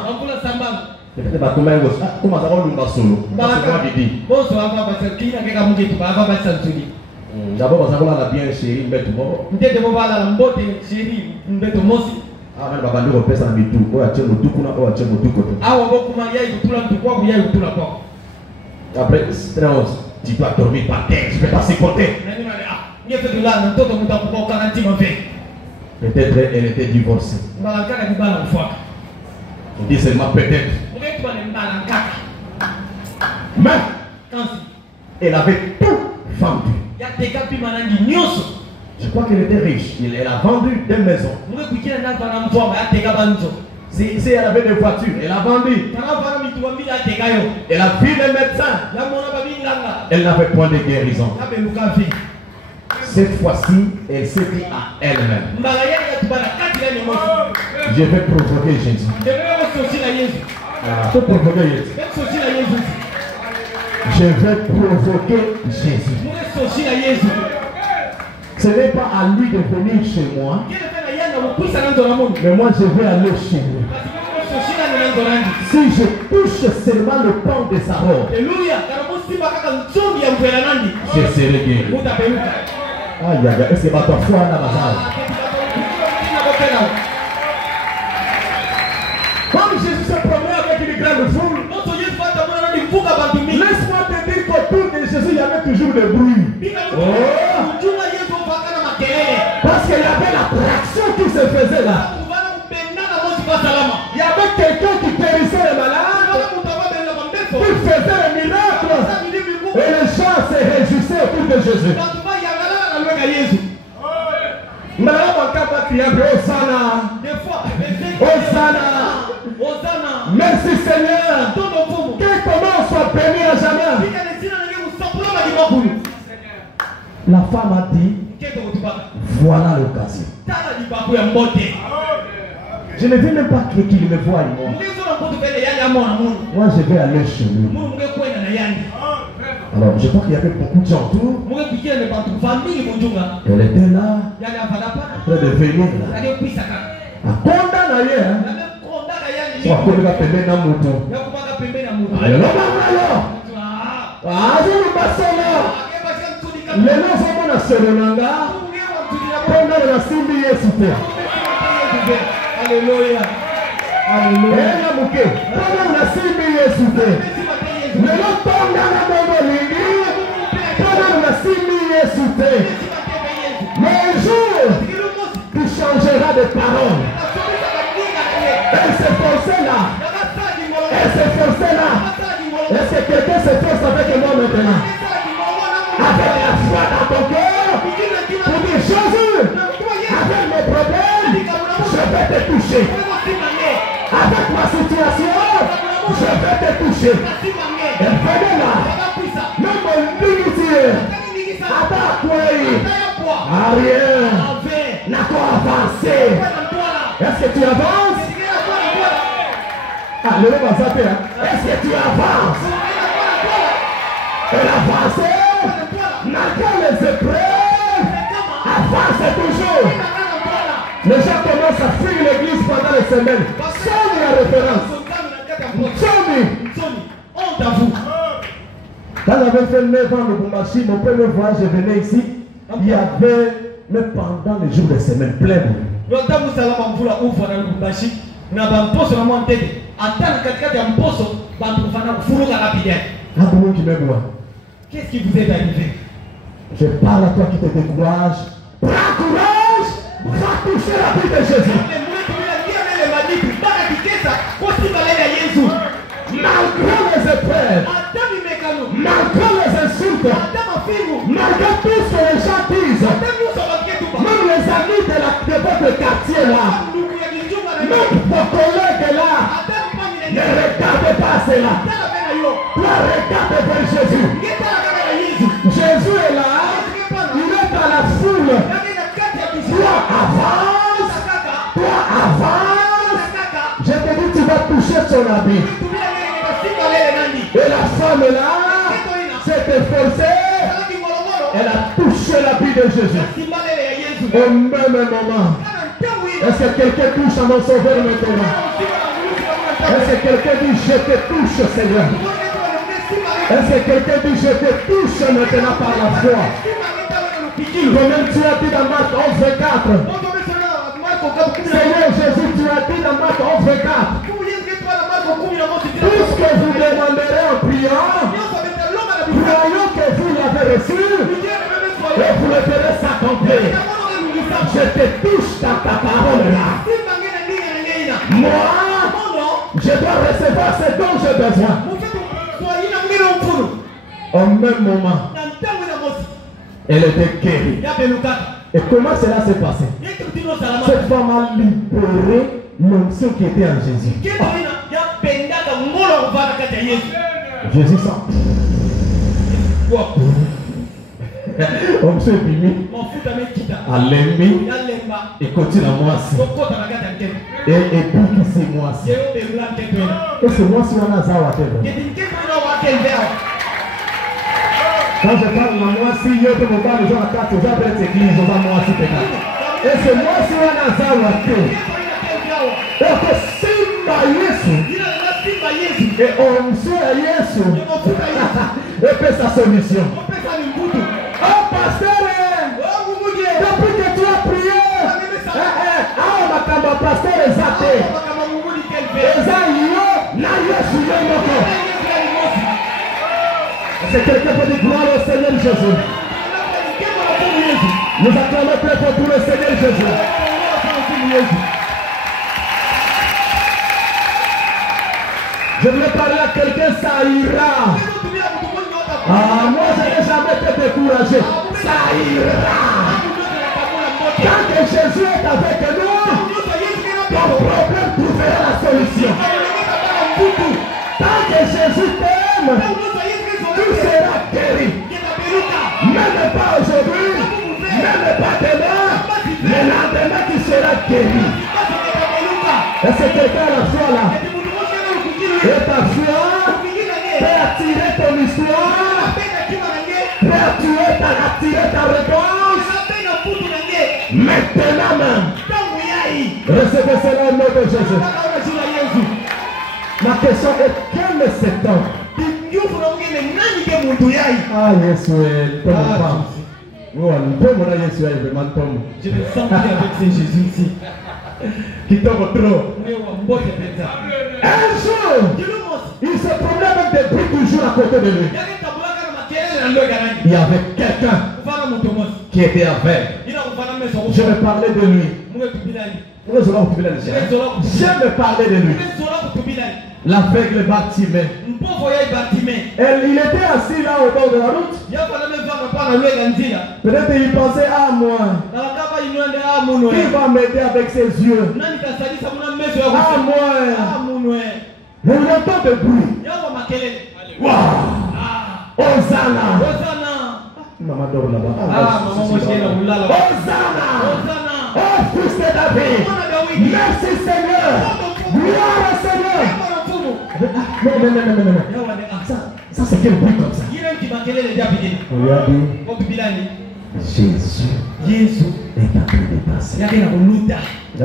Comment ça va nous solo? D'abord, ça va bien chéri, mais tout le monde. Après, tu dois dormir par terre, je ne vais pas supporter. Peut-être elle était divorcée. On dit seulement peut-être. Mais elle avait tout vendu. Je crois qu'elle était riche. Elle a vendu 2 maisons. Si elle avait des voitures, elle a vendu. Elle a vu les médecins. Elle n'avait point de guérison. Cette fois-ci, elle s'est dit à elle-même: je vais provoquer Jésus. Je vais provoquer Jésus. Ce n'est pas à lui de venir chez moi, mais moi je vais aller chez lui. Si je touche seulement le pan de sa robe, je serai guéri. Aïe, aïe, aïe, est-ce que ma foi a la bazar? Comme Jésus se promenait avec une grande foule, laisse-moi te dire qu'autour de Jésus, il y avait toujours le bruit. Oh. Parce qu'il y avait l'attraction qui se faisait là. Il y avait quelqu'un qui guérissait les malades, qui faisait les miracles, et les gens se réjouissaient autour de Jésus. Merci Seigneur. Que comment soit béni à jamais. La femme a dit: voilà l'occasion. Je ne veux même pas qu'il me voie moi. Moi je vais aller chez lui. Alors je crois qu'il y avait beaucoup de gens autour. Elle était là, en train de venir là. À condamner. Soit qu'on va payer dans mon tour. Alors là, je ne passe pas là. Les gens sont bons à se renanger. Pendant la Simbi Yesuté. Alléluia. Alléluia. Pendant la Simbi Yesuté. Les gens tombent dans la bonne ligne. Pendant la Simbi Yesuté. Mais un jour, tu changeras de parole. Elle s'est forcée là. Elle s'est forcée là. Est-ce que quelqu'un se force avec moi maintenant? Avec la foi dans ton cœur, pour dire Jésus, avec mes problèmes, je vais te toucher. Avec ma situation, je vais te toucher. Et venez là, même mon limitier, attaque-toi, arrière, n'a pas avancé. Est-ce que tu avances? Ah, le mot va s'appeler. Est-ce que tu avances? Elle avance. Malgré les épreuves, avance toujours. Les gens commencent à fuir l'église pendant les semaines. Sans la référence. Honte à vous. Quand j'avais fait 9 ans de Bumbashi, mon premier voyage, je venais ici. Il y avait, mais pendant les jours de semaine, plein de qu'est-ce qui vous est arrivé? Je parle à toi qui te décourage. Prends courage, va toucher la vie de Jésus. Malgré les épreuves, malgré les insultes, malgré tout ce que les gens disent, même les amis de votre quartier là, même vos collègues là, ne regardez pas cela. Toi, regarde vers Jésus. Jésus est là. Il est dans la foule. Toi, avance. Toi, avance. Je te dis, tu vas toucher son habit. Et la femme là s'est efforcée. Elle a touché l'habit de Jésus. Au même moment. Est-ce que quelqu'un touche à mon sauveur maintenant? Est-ce que quelqu'un dit je te touche, Seigneur? Est-ce que quelqu'un dit je te touche maintenant par la foi? Toi-même tu as dit dans Marc 11:24. Seigneur Jésus, tu as dit dans Marc 11:24. Tout ce que vous demanderez en priant, croyons que vous l'avez reçu, et vous le verrez s'accomplir. Je te touche dans ta parole là. Moi, je dois recevoir ce dont j'ai besoin. Au même moment, elle était guérie. Et comment cela s'est passé? Cette femme a libéré l'onction qui était en Jésus. Jésus sent. Onction est fini. Alembi. Et continue à moi aussi. Et puis qui c'est moi aussi. Et c'est moi aussi on a ça à terre. Quand je parle de moi aussi, il y a des moments où les gens à 4 ans après l'église, on va moi aussi peut-être. Et c'est moi aussi on a ça à terre. Et que Simba Yesu. Et onction à Yesu. Et fait sa solution. Oh pasteur, depuis que tu as prié, pasteur est athée. C'est quelqu'un qui dit gloire au Seigneur Jésus. Nous acclamons très fort pour le Seigneur Jésus. Je voulais parler à quelqu'un, ça ira. Ah, moi je n'ai jamais été découragé. Ça ira. Quand que Jésus est avec nous, ton problème trouvera la solution. Tant que Jésus t'aime, tu seras guéri. Même pas aujourd'hui, même pas demain, mais lendemain tu seras guéri. Est-ce que quelqu'un a la foi là? Et ta foi peut attirer ton histoire, peut attirer ta réponse. Maintenant même, recevez cela au nom de Jésus. Ma question est, quel est cet homme? Ah, Yesu, je me sens bien avec ces Jésus ici. Qui tombe trop. Un jour, il se promenait avec des bruits toujours à côté de lui. Il y avait quelqu'un qui était avec. Je vais parler de lui. Je vais parler de lui. L'aveugle Bartimée. Il était assis là au bord de la route. Peut-être il pensait à moi. Qui va m'aider avec ses yeux? À moi. Mais il entend de bruit. Waouh! Hosanna! Maman dort là-bas. Hosanna! Oh fils de David! Merci Seigneur! Gloire au Seigneur! Non. Ça c'est quel bruit comme ça? Regardez. Jésus est en train de passer. Il a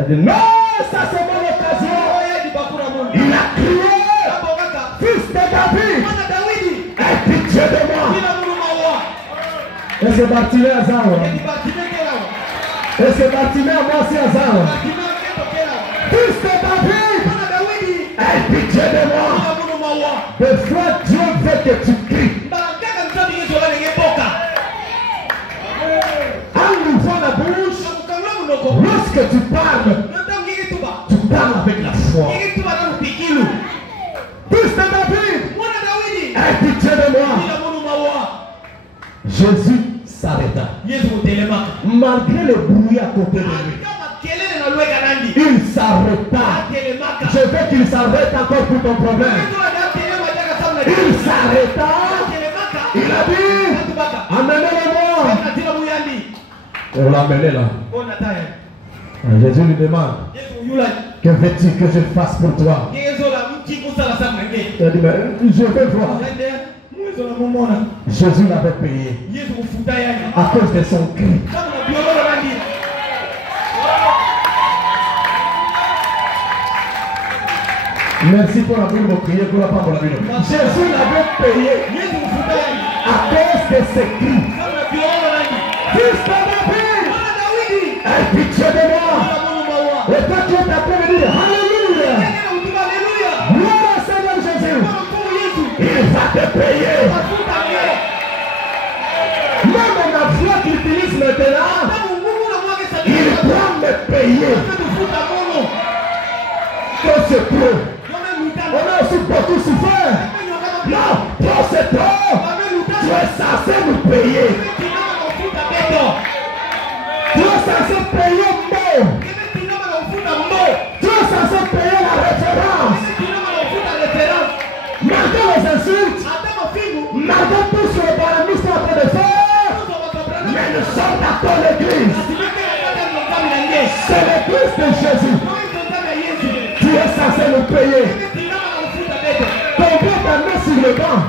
dit non, ça c'est mon occasion. Il a crié, fils de David, aie pitié de moi. Et c'est Bartimée à Zara. Et c'est Bartimée à moi aussi à Zara. Fils de David, aie pitié de moi. Des fois Dieu veut que tu cries. Ouvre la bouche. Lorsque tu parles avec la foi. Fils de David, aie pitié de moi. Jésus s'arrêta. Malgré le bruit à côté de lui, il s'arrêta. Je veux qu'il s'arrête encore pour ton problème. Il s'arrêta. l'état, il a dit, amenez-le-moi. On l'a amené là. Jésus lui demande, que veux-tu que je fasse pour toi? Il a dit, mais je veux voir. Jésus l'avait payé à cause de son cri. Merci pour la bonne prière, pour la parole. Jésus l'avait payé à cause de ses cris. Fils de David, aie pitié de moi. Et toi tu es appelé à dire Alléluia. Gloire au Seigneur Jésus. Il va te payer. Même la foi qu'il utilise maintenant, il doit me payer. Que c'est pro. On a aussi beaucoup souffert. Non, pour c'est trop. Tu es censé nous payer. Tu es censé payer mot. Tu es censé payer la référence. Malgré les insultes, malgré tout ce que les paralyses sont en train de faire, mais nous sommes d'accord l'église. C'est l'église de Jésus. Tu es censé nous payer. Combien t'as mis sur le banc?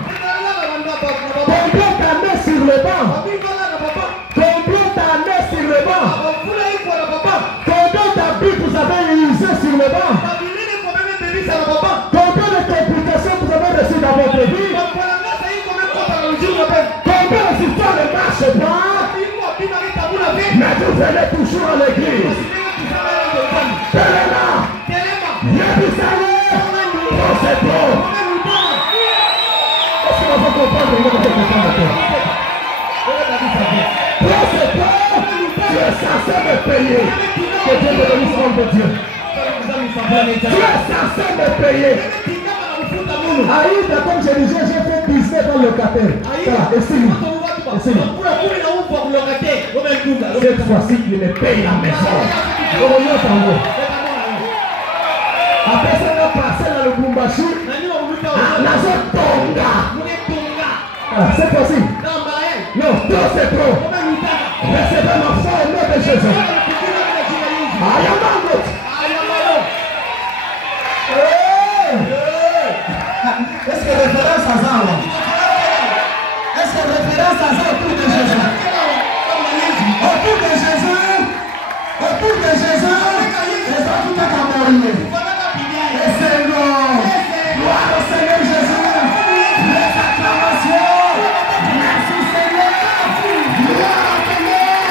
Combien t'as mis sur le banc? Combien t'as mis sur le banc? Combien d'habits vous avez usé sur le banc? Combien de complications vous avez reçues dans votre vie? Combien d'histoires ne marchent pas? Mais vous venez toujours à l'église. Téléma, Yébissaïe, c'est trop. Est-ce qu'on va comprendre comment on peut comprendre? C'est trop. Tu es censé me payer. Que Dieu me bénisse, homme de Dieu. Tu es censé me payer. Aïda, comme je disais, j'ai fait 17 ans locataire. Voilà, essaye. Cette fois-ci, il me paye la maison. Après ça, on a passé dans le Bumbashi. Nazo Tonga. Cette fois-ci. Non, trop c'est trop. Recevez ma foi au nom de Jésus. Ayamango. Est-ce que référence à ça? Est-ce que référence à ça autour de Jésus? Autour de Jésus. Autour de Jésus. Les autres tout est à mourir. Et c'est non. Gloire au Seigneur Jésus. Les acclamations. Merci Seigneur. Gloire à Seigneur.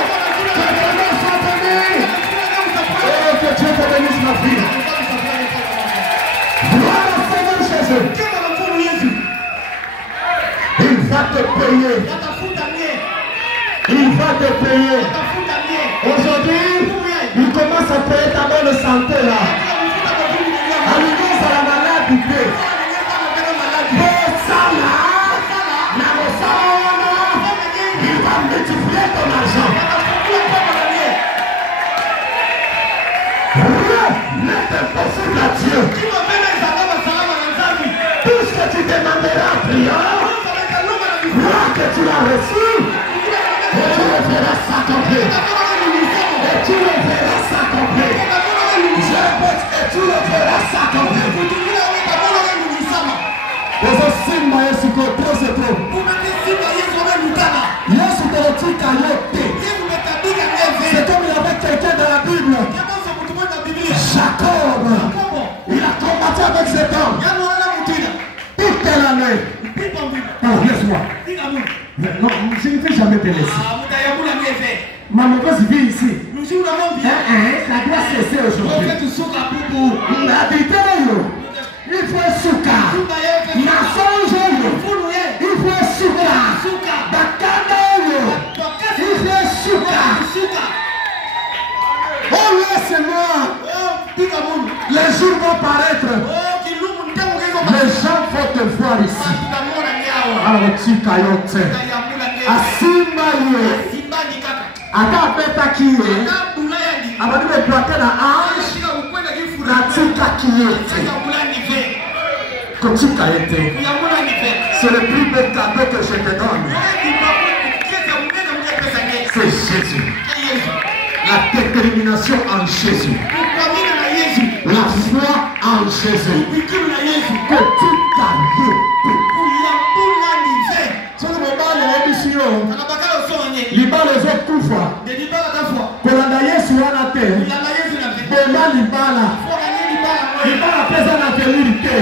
Que ton nom soit béni. Oh, que Dieu te bénisse ma fille. Gloire au Seigneur Jésus. Il va te payer. Il va te payer. Aujourd'hui, il commence à payer ta bonne santé là. Allumer à la maladie. Il va multiplier ton argent. Rien n'est impossible à Dieu. Tout ce que tu demanderas en priant, crois que tu l'as reçu. Et tu le verras s'accomplir. Et tu le verras s'accomplir. Je répète, et tu le verras s'accomplir. Ozo simba Yesu ko trop c'est trop. Yesu torotika yote. C'est comme il y avait quelqu'un dans la Bible. Jacob. Il a combattu avec cet homme. Toute l'année. Oh, laisse-moi. Non, je ne vais jamais te laisser. Ma mauvaise vie ici. Ça doit cesser aujourd'hui. La vérité, il faut un souka. Il faut un souka. Bakanda, il faut un souka. Oh, laisse-moi. Les jours vont paraître. Les gens vont te voir ici. Alors, tu caillotes. Asimba yo. Aka beta kiye. Abadi me plaquer na ange. Na tika kiye. Kotika ete. C'est le plus beau cadeau que je te donne. C'est Jésus. La détermination en Jésus. La foi en Jésus. Que tout arrive. Libala ezokufa kolanda Yesu wana te bomba libala pesa na keliri te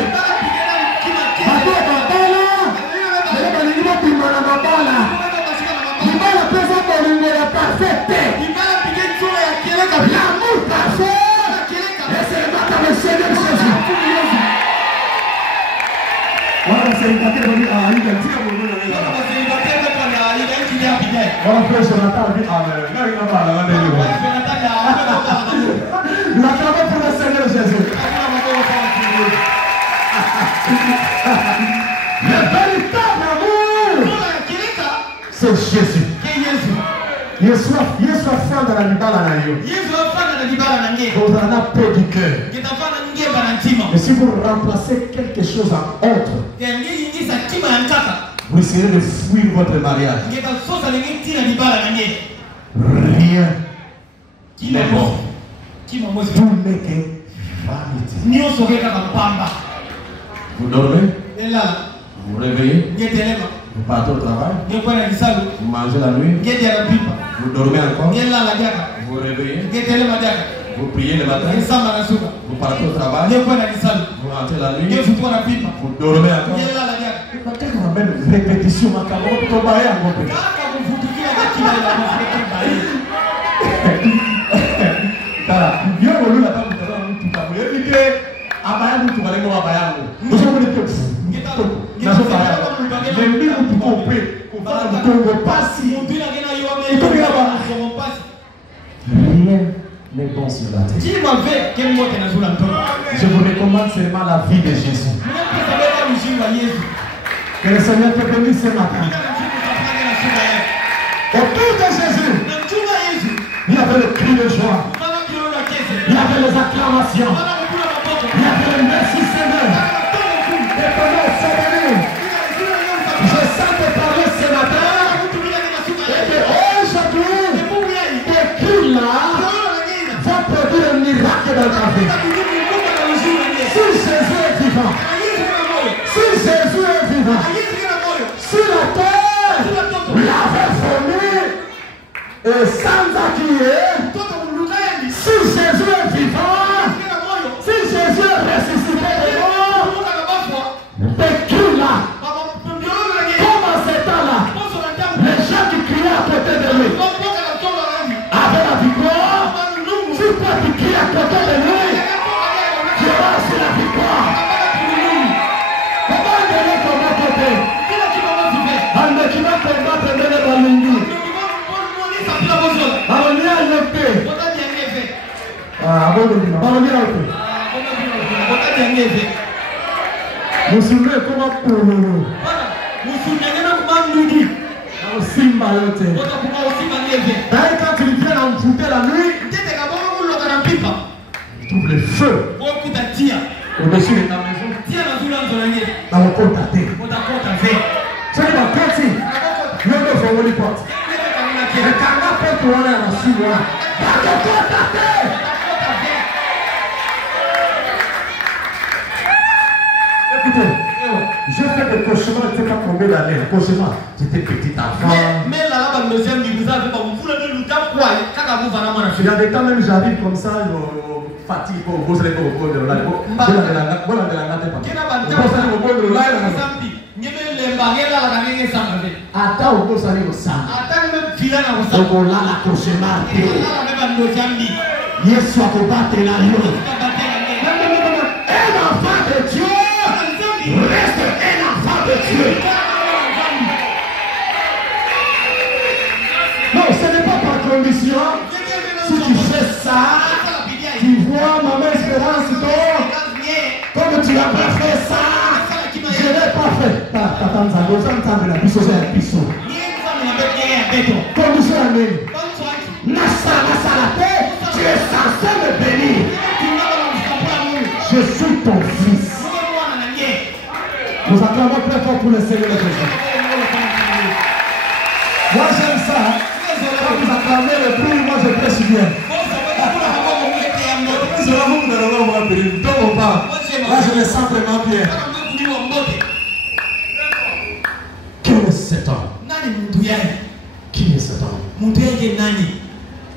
bato babala balingi bobima na mabala libala pesa bolingo ya parfait te l'amour parfait eselemaka le Seigneur Jésus. Wana selikatele boni ayiga tika bono na on fait Jonathan dit Amen. La travail pour le Seigneur Jésus. Le véritable amour, c'est Jésus. Yesu afanda na libala na yo. Vous en avez peu du cœur. Mais si vous remplacez quelque chose en autre, vous essayez de fuir votre mariage. Rien n'est bon. Tout n'est que vanité. Vous dormez, vous réveillez, vous partez au travail, vous mangez la nuit, vous dormez encore, vous réveillez, vous priez le matin, vous partez au travail, vous rentrez la nuit, vous dormez encore. Répétition, ma camarade, tu vas aller à mon pays. Rien n'est bon sur la terre. Je vous recommande seulement la vie de Jésus. Que le Seigneur te bénisse ce matin. Autour de Jésus, il y avait le cri de joie. Il y avait les acclamations. Il y avait le merci Seigneur. Et pendant ce moment, je sens te parler ce matin. Et que aujourd'hui, tes cris là vont produire un miracle dans ta vie. Si Jésus est vivant, si Jésus est vivant, si la terre l'avait formé et sans acquiller, si Jésus est vivant, si Jésus est ressuscité de mort, tes cris là, comme en ces temps-là, les gens qui criaient à côté de lui avaient la victoire. Si toi tu cries à côté de lui, tu auras aussi la victoire. Comment donner ton côté? Ande qui va combattre de l'Église. Alléluia, le paix. Ah, bon, alléluia, le paix. Vous souvenez comment pour nous? Simba yote. D'ailleurs, quand tu viens envoûter la nuit, tu trouves le feu au-dessus de ta maison. Dans le compte à terre. C'est la porte. Il y a une fois les portes. Et quand la porte on a la suite, dans le compte à terre. Écoutez. J'ai fait des cauchemars, je ne sais pas combien d'années. Cauchemars, j'étais petit enfant. Mais là, il y a des temps même j'arrive comme ça, je fatigue pour vous allez pour de l'eau. Attends, vous allez au sang. Donc on a la cauchemar. Yesu a combattu la loi. Un enfant de Dieu reste un enfant de Dieu. Non, ce n'est pas par condition. Si tu fais ça, tu vois maman Espérance, comme tu n'as pas fait ça, je n'ai pas fait. Condition amène. Nassa la paix, tu es censé me bénir. Je suis ton fils. Nous acclamons très fort pour le Seigneur de Jésus. Moi j'aime ça. Quand vous acclamez le prix, moi je prêche bien. Là je me sens vraiment bien. Quel est cet homme? Qui est cet homme?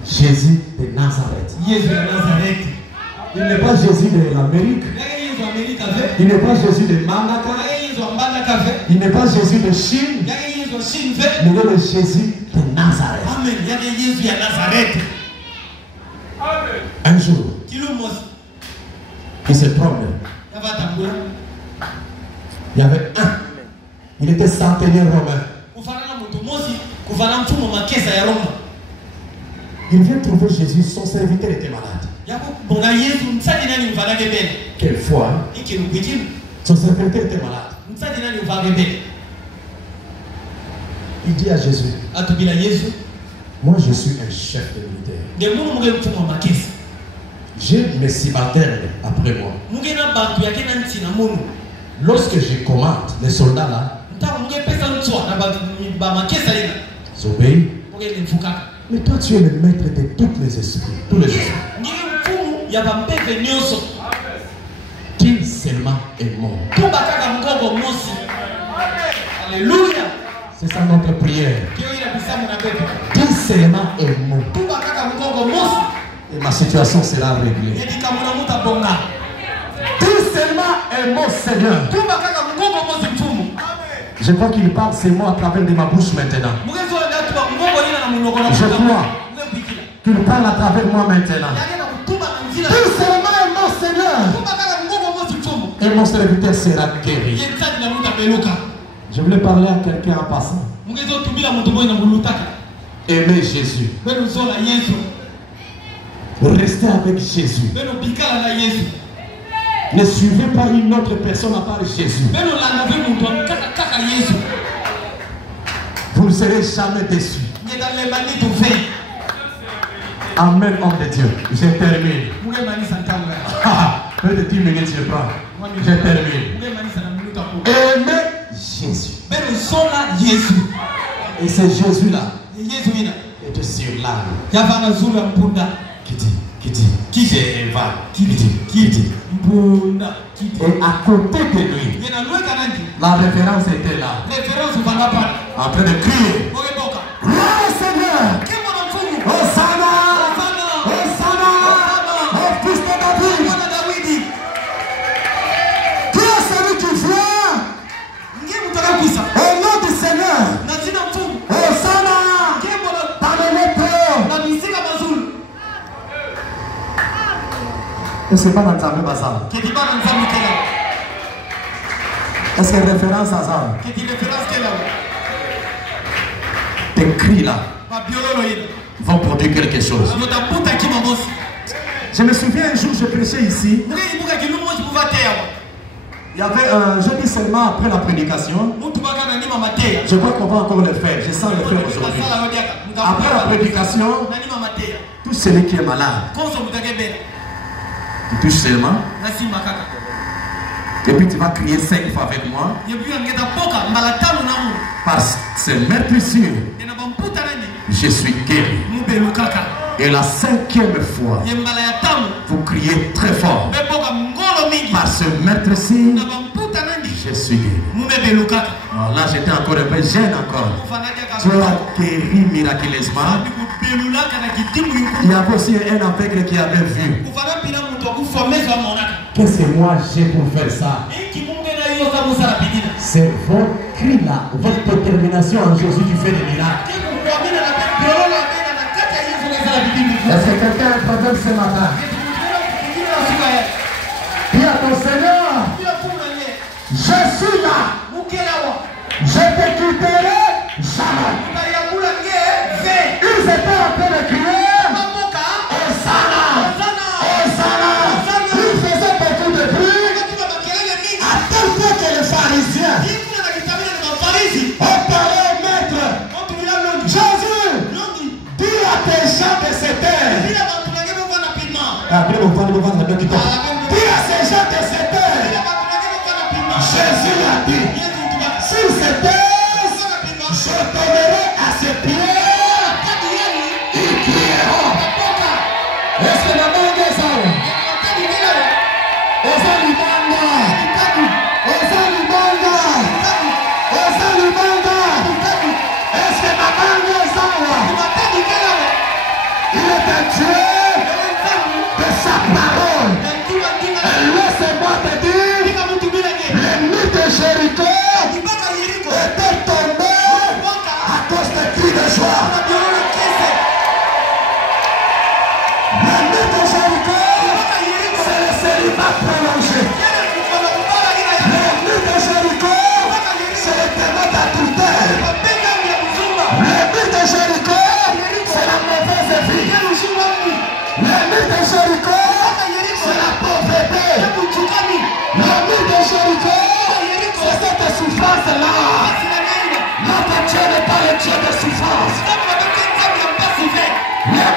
Jésus de Nazareth. Il n'est pas Jésus de l'Amérique. Il n'est pas Jésus de Manaka. Il n'est pas Jésus de Chine. Il est le Jésus de Nazareth. Un jour, il se promenait. Il y avait un. Il était centenaire romain. Il vient trouver Jésus, son serviteur était malade. Quelquefois, son serviteur était malade. Il dit à Jésus, moi je suis un chef de militaire. J'ai mes subalternes après moi. Lorsque je commande les soldats là, j'obéis. Mais toi tu es le maître de tous les esprits. Tous les esprits. Qu'il seulement est mort. Alléluia. C'est ça notre prière. Qu'il seulement est mort. Et ma situation sera réglée. Qu'il seulement est mort, Seigneur. Je crois qu'il parle ces mots à travers de ma bouche maintenant. Je crois qu'il parle à travers moi maintenant. Qu'il seulement est mort, Seigneur. Et mon serviteur sera guéri. Je voulais parler à quelqu'un en passant. Aimez Jésus. Restez avec Jésus. Ne suivez pas une autre personne à part Jésus. Vous ne serez jamais déçus. Amen, homme de Dieu. Je termine. Peu de 10 minutes, je prends. Je termine. Aimez Jésus. Et c'est Jésus-là qui est sur l'âme. Qui dit, c'est Eva. Qui dit. Et à côté de lui, la référence était là. En train de crier. Gloire au Seigneur. Hosanna. Hosanna. Au fils de David. Qui est celui qui vient au nom du Seigneur? Hosanna. Dans le nom. Et c'est pas dans Nzambe Bazar. Est-ce qu'il y a référence à ça? Tes cris là vont produire quelque chose. Je me souviens un jour, je prêchais ici. Il y avait un jeudi seulement après la prédication. Je crois qu'on va encore le faire. Je sens le faire aujourd'hui. Après la prédication, tout celui qui est malade, tu touches seulement. Et puis tu vas crier 5 fois avec moi. Parce que c'est meurtrissure. Je suis guéri. Et la 5e fois, vous criez très fort. Par ce meurtrissure, je suis guéri. Alors là, j'étais encore un peu jeune encore. Tu as guéri miraculeusement. Il y avait aussi un aveugle qui avait vu. Qu'est-ce que moi j'ai pour faire ça? C'est votre cri là, votre détermination en Jésus qui fait des miracles. Est-ce que quelqu'un a un problème ce matin? Dis à ton Seigneur, je suis là. Je te quitterai jamais. Ils étaient en train de crier Hosanna, Hosanna. Ils faisaient beaucoup de bruit à tel point que les pharisiens ont parlé au maître. Jésus, dis à tes gens de se taire. Dis à ces gens de se taire. Jésus a dit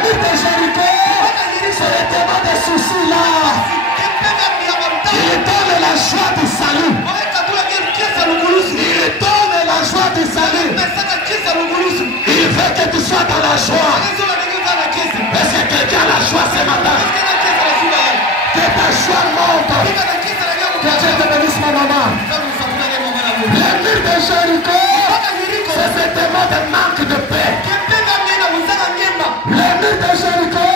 mur de Jéricho, c'est le témoin des soucis là. Il donne la joie du salut. Il donne la joie du salut. Il veut que tu sois dans la joie. Est-ce que quelqu'un a la joie ce matin? Que ta joie monte. Que Dieu te bénisse, mon maman. Le mur de Jéricho, c'est ce témoin de manque de paix. Le mur de Jéricho,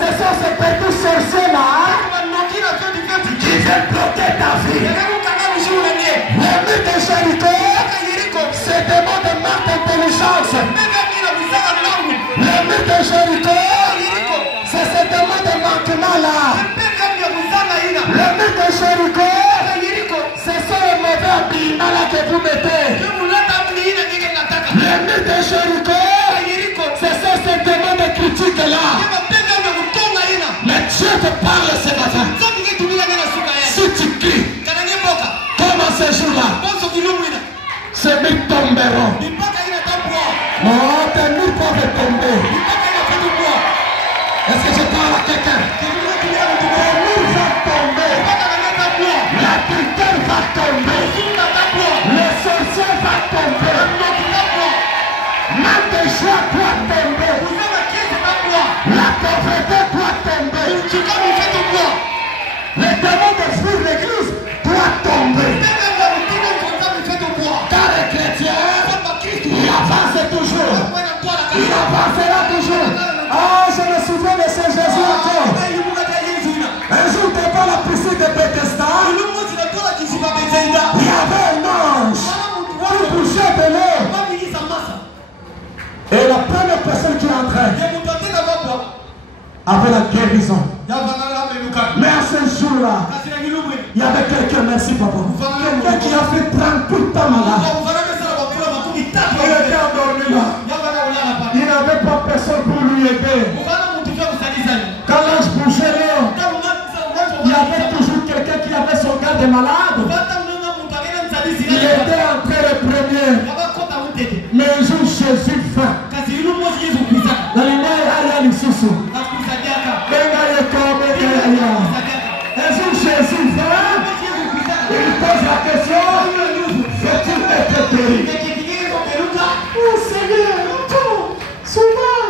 ce sont ces petits sorciers là qui viennent bloquer ta vie. Le mur de Jéricho, c'est des mots de manque d'intelligence. Le mur de Jéricho, c'est ces des mots de manquement là. Le mur de Jéricho, ce sont les mauvais habillements là que vous mettez. Le mur de Jéricho, ce sont ces démons de critique là. Mais Dieu te parle ce matin. Si tu cries, comme en ce jour-là, ces murs tomberont. Oh, tes murs peuvent tomber. Est-ce que je parle à quelqu'un? Tes murs vont tomber. L'agriculteur va tomber. Le sorcier va tomber. Manque de joie doit tomber. La pauvreté doit tomber. Le démon de fuir l'église doit tomber. Car le chrétien, il avance toujours. Il avancera toujours. Ah, je me souviens de ce Jésus encore. Un jour devant la piscine de Bethesda, il y avait un ange qui bougeait de l'eau. Et la première personne qui entrait avait la guérison. Mais à ce jour-là, il y avait quelqu'un, merci papa, quelqu'un qui a fait 38 ans malade. Il était endormi là. Il n'avait pas personne pour lui aider. Quand l'ange bougeait là, il y avait toujours quelqu'un qui avait son garde malade. Il était entré le premier. Mais un jour Jésus vint. La lumière a l'issue. Un jour Jésus vint. Il pose la question. Veux-tu être guéri? Oh Seigneur, souvent,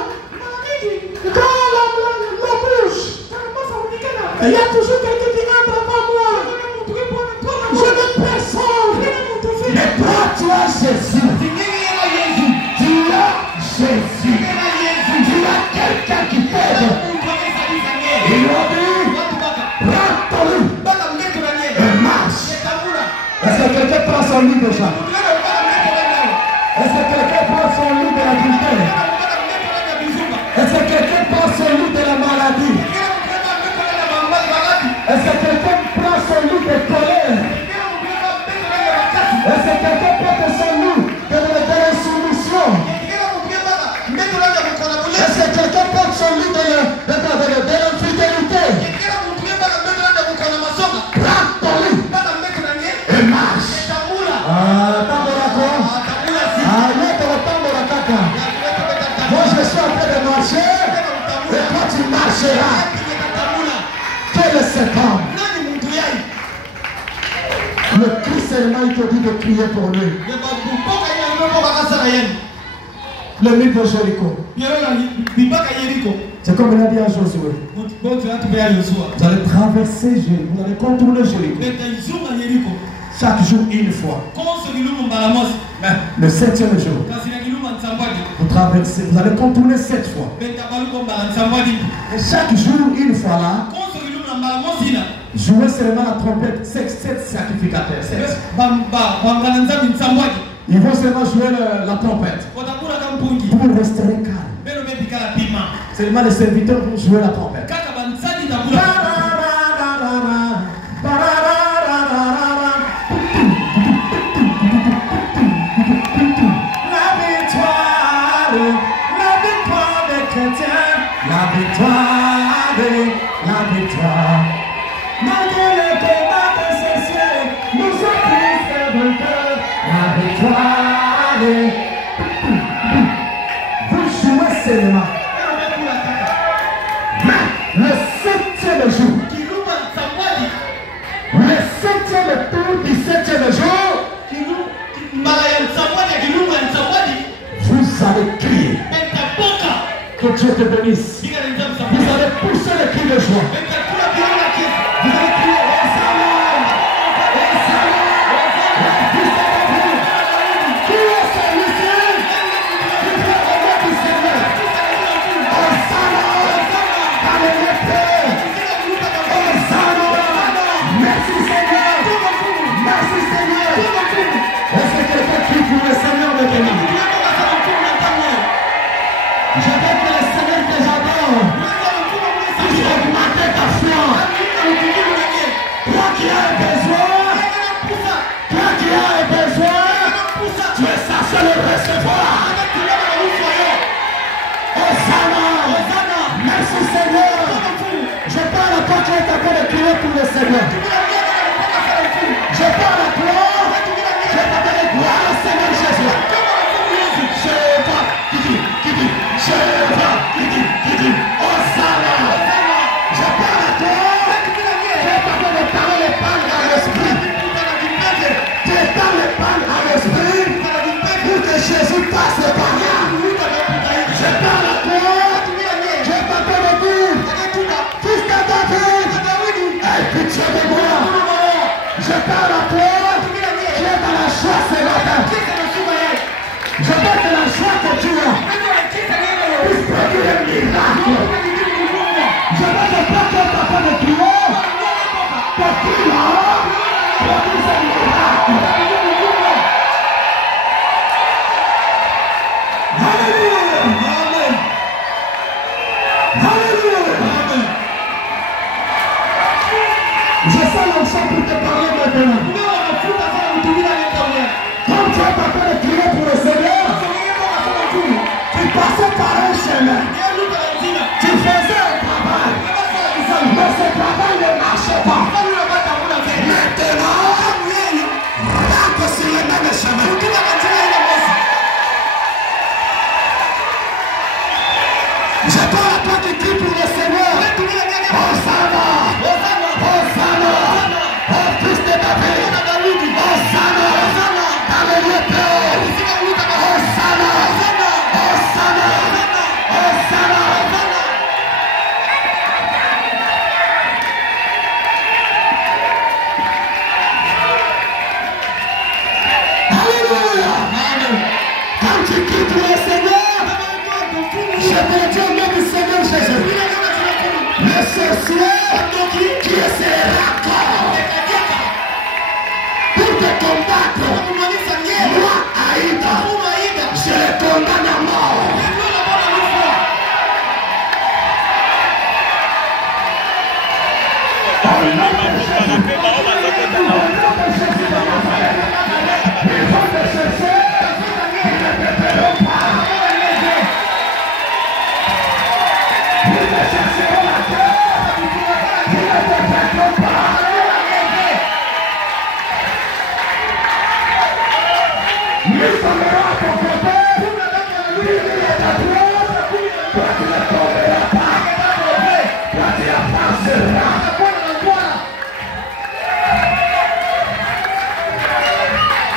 dans la bouche, il y a toujours quelqu'un qui entre avant moi. Je n'ai personne. Mais toi, tu as Jésus. Tu as Jésus. Tu as quelqu'un qui t'aide. Il lui a dit, prends ton lit et marche. Est-ce que quelqu'un prend son lit déjà? Est-ce que quelqu'un prend son lit de la vérité? Est-ce que quelqu'un prend son lit de la maladie? Est-ce que quelqu'un prend son lit de colère? Est-ce que quelqu'un prend son lit de l'insoumission? Est-ce que quelqu'un prend son lit de l'infidélité? Prends ton lit et marche. Moi je suis en train de marcher et quand tu marcheras, quel est cet homme? Le Christ seulement il te dit de crier pour lui. Le mur de Jéricho. C'est comme il a dit à Josué. Vous allez traverser Jéricho, vous allez contourner Jéricho. Chaque jour une fois. Le 7e jour. Vous traversez, vous allez contourner 7 fois. Et chaque jour une fois là. Jouez seulement la trompette, 7 sacrificateurs. 7. Ils vont seulement jouer la trompette. Vous resterez calme. Seulement les serviteurs vont jouer la trompette. Dieu te bénisse. Vous allez pousser les cris de joie. Vous allez crier Hosanna, Hosanna, le Fils de David. Qui est celui-ci qui vient au nom du Seigneur? Hosanna, alléluia Père. Hosanna, merci Seigneur. Merci Seigneur. Est-ce que quelqu'un crie pour le Seigneur maintenant? Je veux que le Seigneur que j'adore puisse augmenter ta foi. Toi qui as besoin, toi qui as besoin, tu es censé le recevoir. Hosanna, merci Seigneur. Je parle à toi qui es en train de crier pour le Seigneur. Je parle à toi qui es en train de gloire au Seigneur Jésus. Hosanna. Je parle à toi qui est en train de parler les pannes dans l'esprit. Tu es dans les pannes à l'esprit pour que Jésus passe par là. Je parle à toi qui est en train de dire Fils de David, aie pitié de moi. Je parle à toi qui est dans la joie ce matin. Je veux que la joie que tu as puisse produire un miracle. Je veux que toi qui es en train de crier, que tu as produise un miracle. Alléluia. Amen. Alléluia. Amen. Je sens l'enfant pour te parler maintenant. Comme tu es en train de crier pour le Seigneur, tu passais par un chemin. Tu faisais un travail. Mais ce travail ne marchait pas. Maintenant, rentre sur le même chemin. Je parle à toi qui crie pour le Seigneur. Hosanna, Hosanna, au Fils de David. Hosanna, alléluia Père. Hosanna, Hosanna, Hosanna. Alléluia. Quand tu quittes le Seigneur, je te dis au nom du Seigneur Jésus, le sorcier qui essaiera encore pour te combattre, moi, Aïda, je le condamne à mort.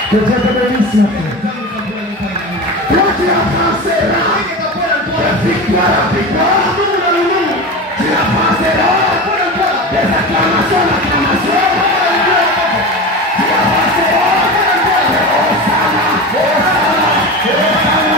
Que Dieu te bénisse. Toi tu avanceras de victoire à victoire. Tu avanceras des acclamations en acclamation. Tu avanceras de Hosanna, Hosanna, Hosanna, Hosanna.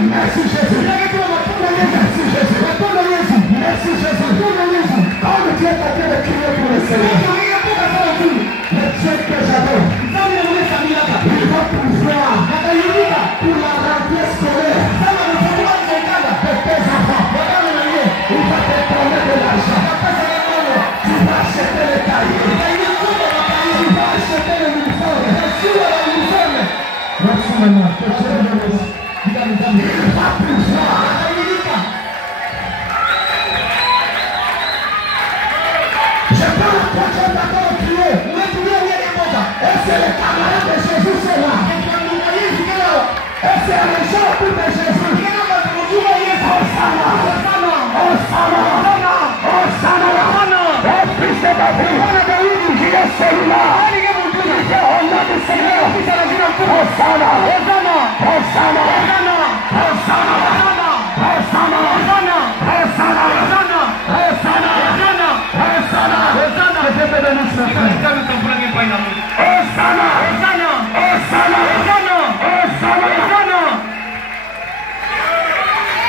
Merci Seigneur. Le Dieu que j'adore. Il va pouvoir pour la rentrée scolaire de tes enfants. Il va te donner de l'argent. Tu vas acheter les cahiers. Tu vas acheter l'uniforme. Merci maman. Que Dieu vous bénisse. Il va pouvoir. Je parle à toi qui est d'accord au Dieu. Et c'est les camarades de Jésus, c'est là. Et c'est les gens pour de Jésus. Hosanna, oh fils de David, il est celui-là. Au nom du Seigneur, Hosanna,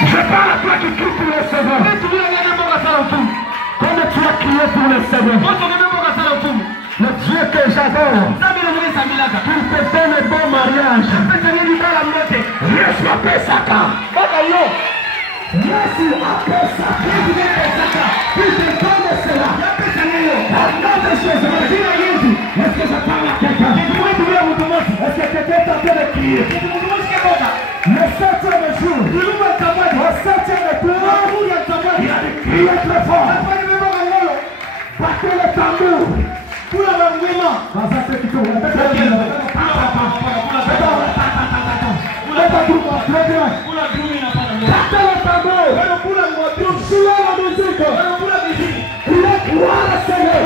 je parle à toi qui crie pour le Seigneur. Comme tu as crié pour le Seigneur. Le Dieu que j'adore. Il te donne un bon mariage. Yesu apesaka. Yesu apesaka. Il te donne cela. Au nom de Jésus. Est-ce que je parle à quelqu'un? Est-ce que quelqu'un est en train de crier? Le 7e jour, au 7e tour, il a crié très fort. Battez le tambour. Battez le tambour. Jouez la musique. Il est gloire au Seigneur.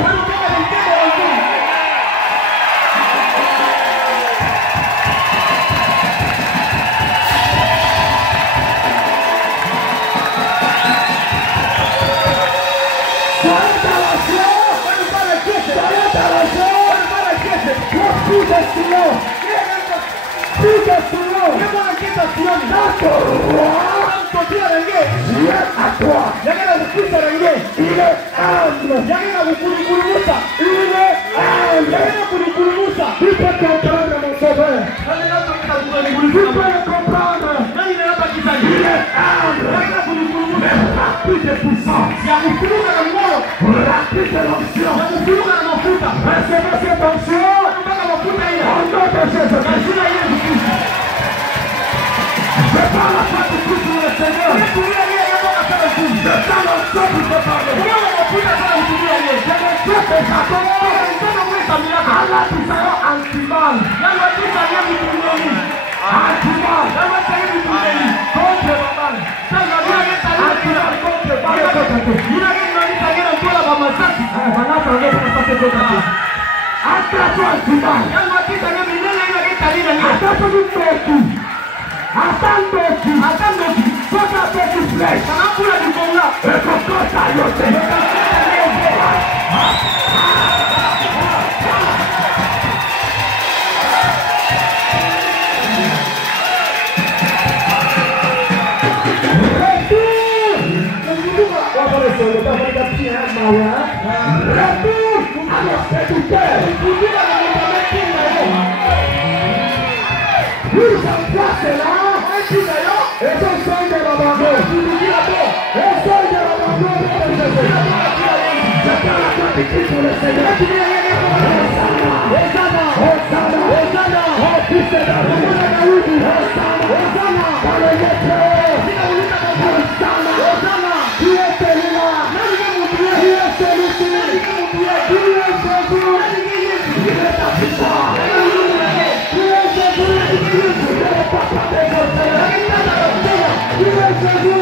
Notre roi, Dieu à toi. Il est humble. Il est humble. Tu peux comprendre mon sauveur. Tu peux le comprendre. Il est humble. Mais rempli de puissance. Rempli de l'onction. Recevez cette onction. Au nom de Jésus. Je parle à toi qui prie pour le Seigneur. Je parle au sol pour te parler. Je ne sais que j'adore. Allah tu seras anti-mal. Anti-mal. Contre le mal. Anti-mal contre le mal. Attrape-toi anti-mal. Attrape-toi. Attendez, faut taper du flèche. Et pourquoi t'as yoté? Retour à l'hospitalité. Nous sommes placés là. Et son sang de l'abandon. Et son de l'abandon de Jésus. Je parle à toi qui crie pour le Seigneur. Hosanna, oh fils de David. Hosanna, dans le lettre. Hosanna, qui est celui-là? Qui est celui-ci? Qui est Jésus? Il est ta puissance. Qui est Jésus? Il est le papa des autres. Qui est Jésus?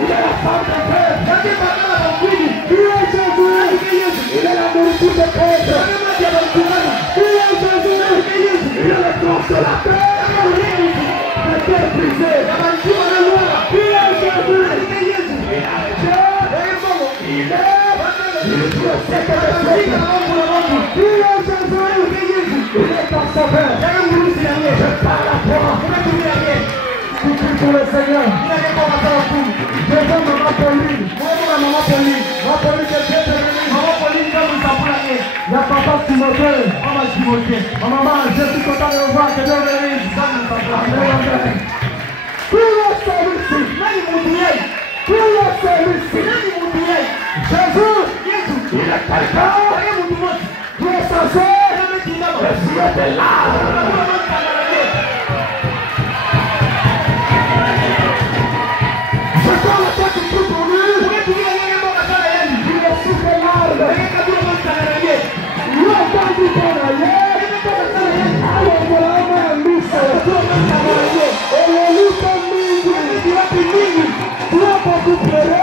Il est la femme de Père. Qui est Jésus? Il est la nourriture de Père. Qui est Jésus? Il est le consolateur. Le Père brisé. Qui est Jésus? Il est Dieu sait que le Seigneur. Qui est Jésus? Il est ton sauveur. Je parle à toi. Tu cries pour le Seigneur. Je donne maman Pauline. Maman Pauline, que Dieu te bénisse. Papa Timothée. Maman, je suis content de vous voir. Que Dieu vous bénisse. Priez celui-ci. Priez celui-ci. Jésus, il est quelqu'un. Qui est censé refuser de l'âme. Je prends la tête du tout pour lui. Il est sous de l'arbre. Il a entendu ton aïe. Alors voilà, on lui fait. Et le loup comme mini. Tu as beaucoup pleuré.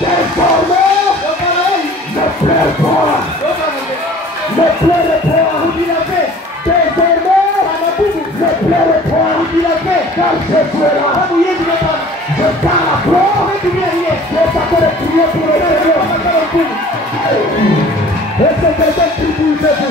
Désormais, ne pleure pas. Ne pleure pas. Désormais, ne pleure pas. Car je suis là. Je parle à toi. Je t'appelle prier pour le Seigneur. Et c'est quelqu'un qui vous aide.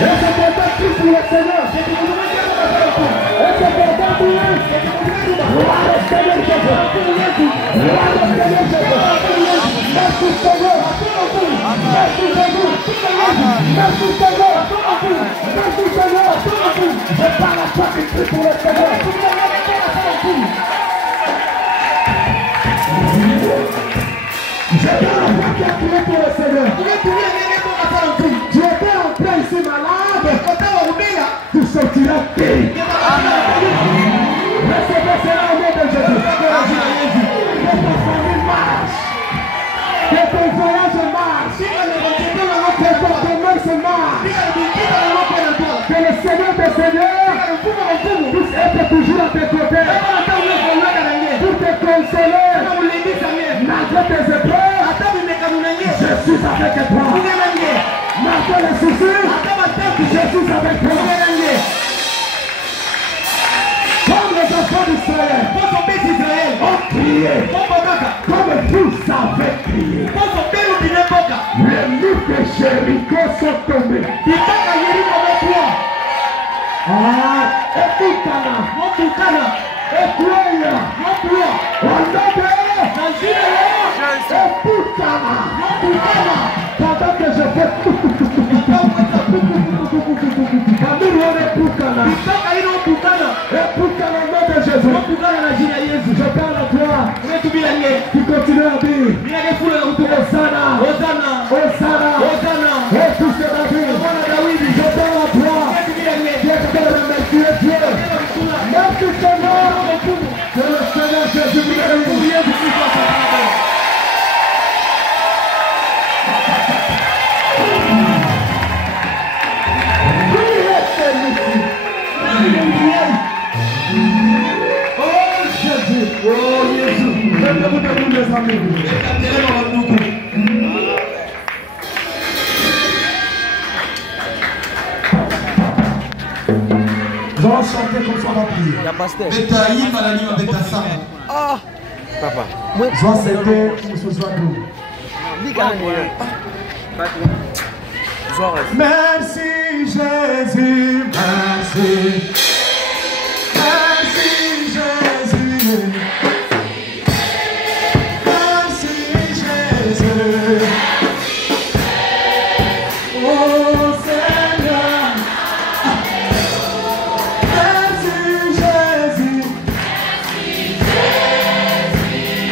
Et c'est quelqu'un qui pour le Seigneur. Et c'est quelqu'un qui gloire au Seigneur Jésus. Gloire au Seigneur Jésus. Merci Seigneur. Merci Jésus. Merci Seigneur. Merci Seigneur. Je parle à toi qui prie pour le Seigneur. Je parle à toi qui a prié pour le Seigneur. Tu étais en plein ici malade. Tu sortiras guéri. Recevez cela au nom de Jésus. Que ta famille marche. Que ton voyage marche. Que ton commerce marche. Que le Seigneur des Seigneurs puisse être toujours à tes côtés. Pour te consoler. Malgré tes épreuves, je suis avec toi. Malgré les soucis, je suis avec toi. Comme les enfants d'Israël ont crié, comme vous avez crié, les murs de Jéricho sont tombés. Écoute-la, écoute-la, pendant que je fais je parle à toi qui continue à dire Hosanna, Hosanna, Hosanna, Hosanna, et tous ces David, je parle à toi qui est capable de remercier Dieu. Merci Seigneur, que le Seigneur Jésus vous bénisse. Oh Jésus, lève-vous debout mes amis. Nous allons chanter comme ça, on va prier. Ah, papa. Joie c'était pour ce soir. Merci Jésus, merci. Merci Jésus. Merci Jésus. Oh Seigneur. Merci Jésus.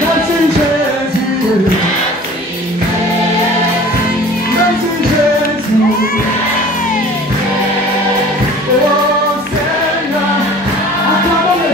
Merci Jésus. Merci Jésus. Oh Seigneur. Acclamons-le.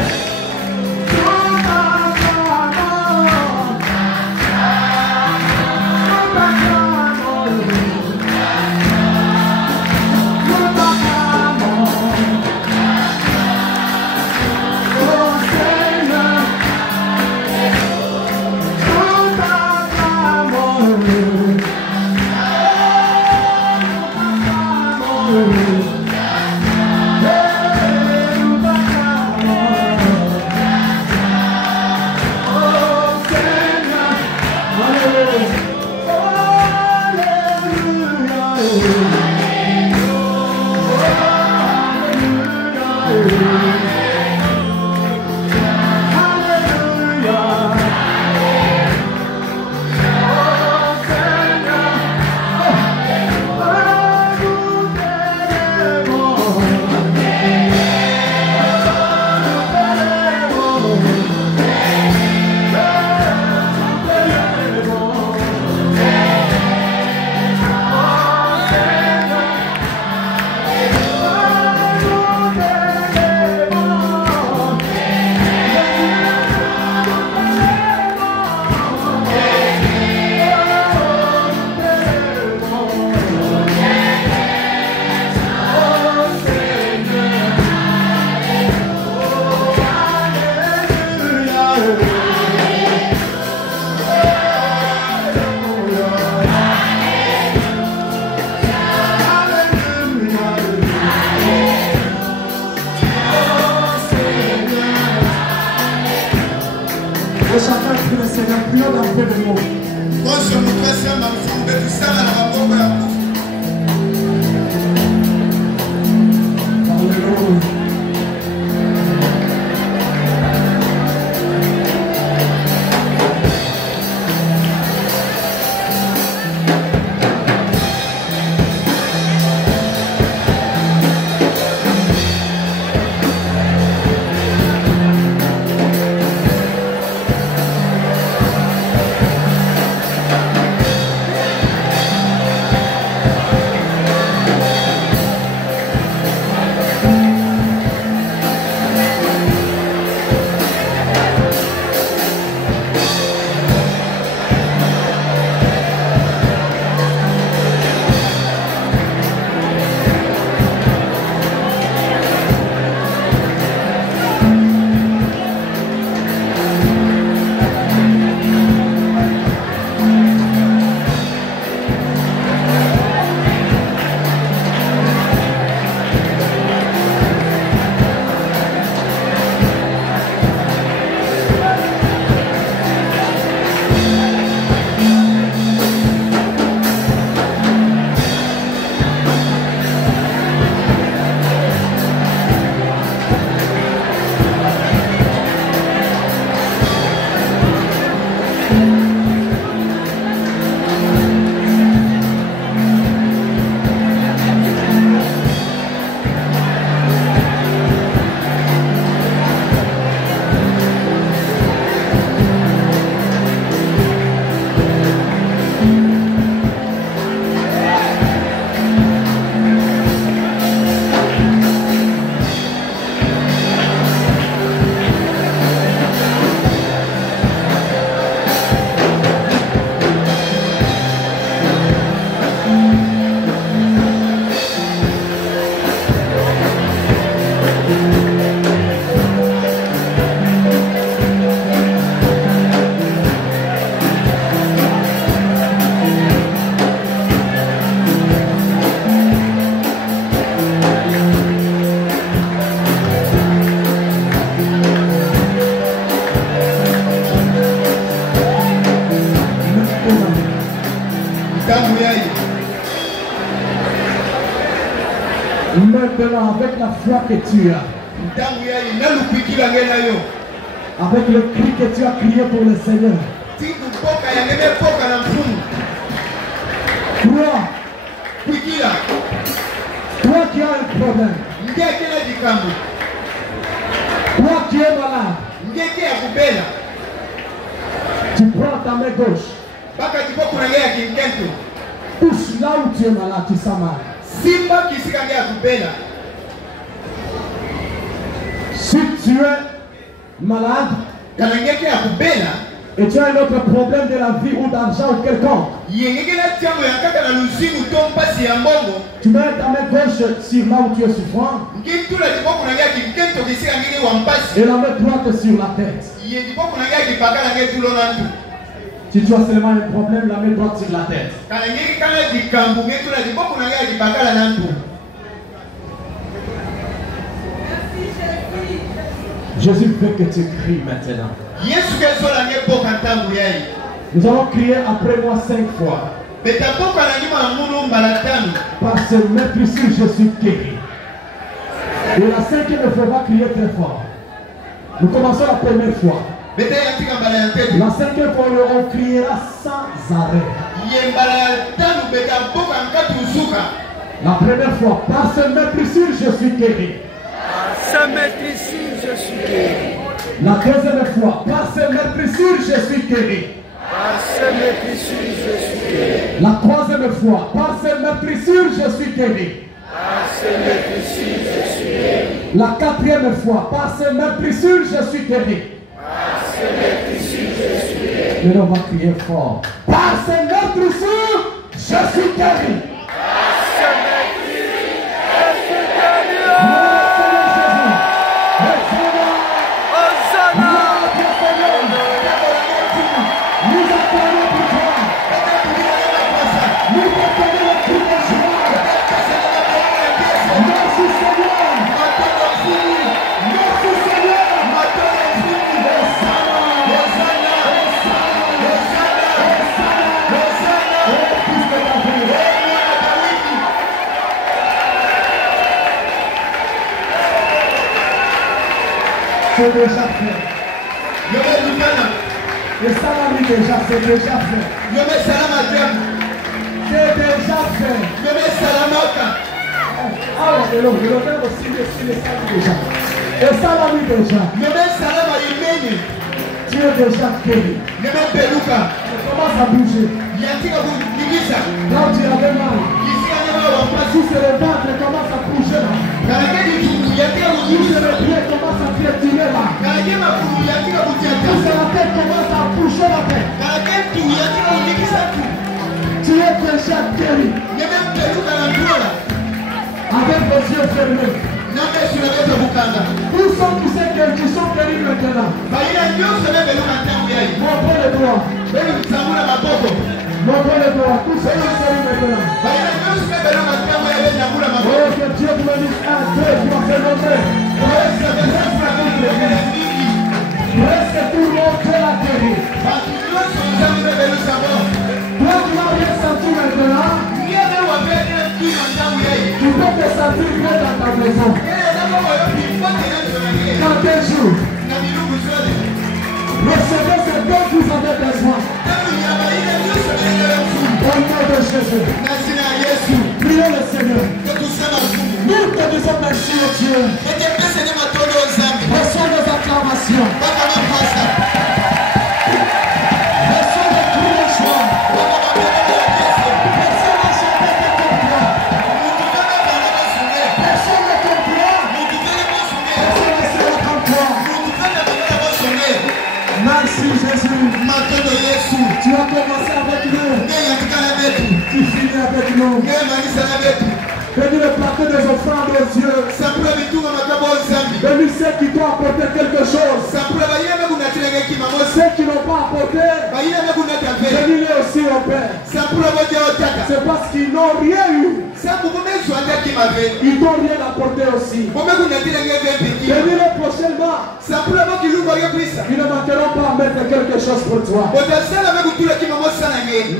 Et chacun prie le Seigneur, prions dans peu de mots. Alléluia. Maintenant, avec la foi que tu as, avec le cri que tu as crié pour le Seigneur, toi qui as un problème, toi qui es malade, tu prends ta main gauche, touche là où tu es malade, tu sens mal. Si tu es malade et tu as un autre problème de la vie ou d'argent ou quelconque, tu mets ta main gauche sur là où tu es souffrant et la main droite sur la tête. Si tu as seulement un problème, la main droite sur la tête. Jésus veut que tu cries maintenant. Nous allons crier après moi 5 fois. Par ce maîtrise, je suis guéri. Et la 5e fois, on va crier très fort. Nous commençons la première fois. La 5e fois, on criera sans arrêt. La première fois, par ce maîtrise, je suis guéri. Par ce maîtrise, je suis guéri. La 2e fois, par ce maîtrise, je suis guéri. Par ce maîtrise, je suis guéri. La 3e fois, par ce maîtrise, je suis guéri. Par ce maîtrise, je suis guéri. La 4e fois, par ce maîtrise, je suis guéri. Par ce maîtrise, je suis guéri. Mais on va crier fort. Par ce maîtrise, je suis guéri. Par ce maîtrise, je suis guéri. Merci Seigneur. déjà fait. Et ça m'a mis déjà, c'est déjà fait. C'est déjà fait. Ah ouais, le verbe aussi, le ça déjà. Et ça m'a mis déjà. Tu es déjà guéri. Commence à bouger. Là où tu avais mal. Si c'est le ventre, commence à bouger là. Si c'est le pied, commence à piétiner là. Si c'est la tête, commence à bouger la tête. Tu es déjà guéri. Avec les yeux fermés. Où sont tous ceux qui sont guéris maintenant? Montrez le doigt. Montrez le doigt. Tous ceux qui sont guéris maintenant. Oh, que Dieu vous bénisse. 1, 2, 3, c'est nommé. Presque tout le monde Dieu l'a guéri. Toi, tu n'as rien senti maintenant. Tu peux te sentir bien dans ta maison. Dans quel jour? Recevez ce dont vous avez besoin. Au nom de Jésus. Priez le Seigneur. Nous te disons merci au Dieu. Reçois nos acclamations. Reçois les cris de joie. Merci Jésus. Tu as commencé avec nous. Tu finis avec nous. Bénis le plateau des offrandes aux yeux. Bénis ceux qui doivent apporter quelque chose. Ceux qui n'ont pas apporté, bénis-les aussi au Père. C'est parce qu'ils n'ont rien eu. Ils n'ont rien apporté aussi. Bénis-les prochainement. Ils ne manqueront pas à mettre quelque chose pour toi.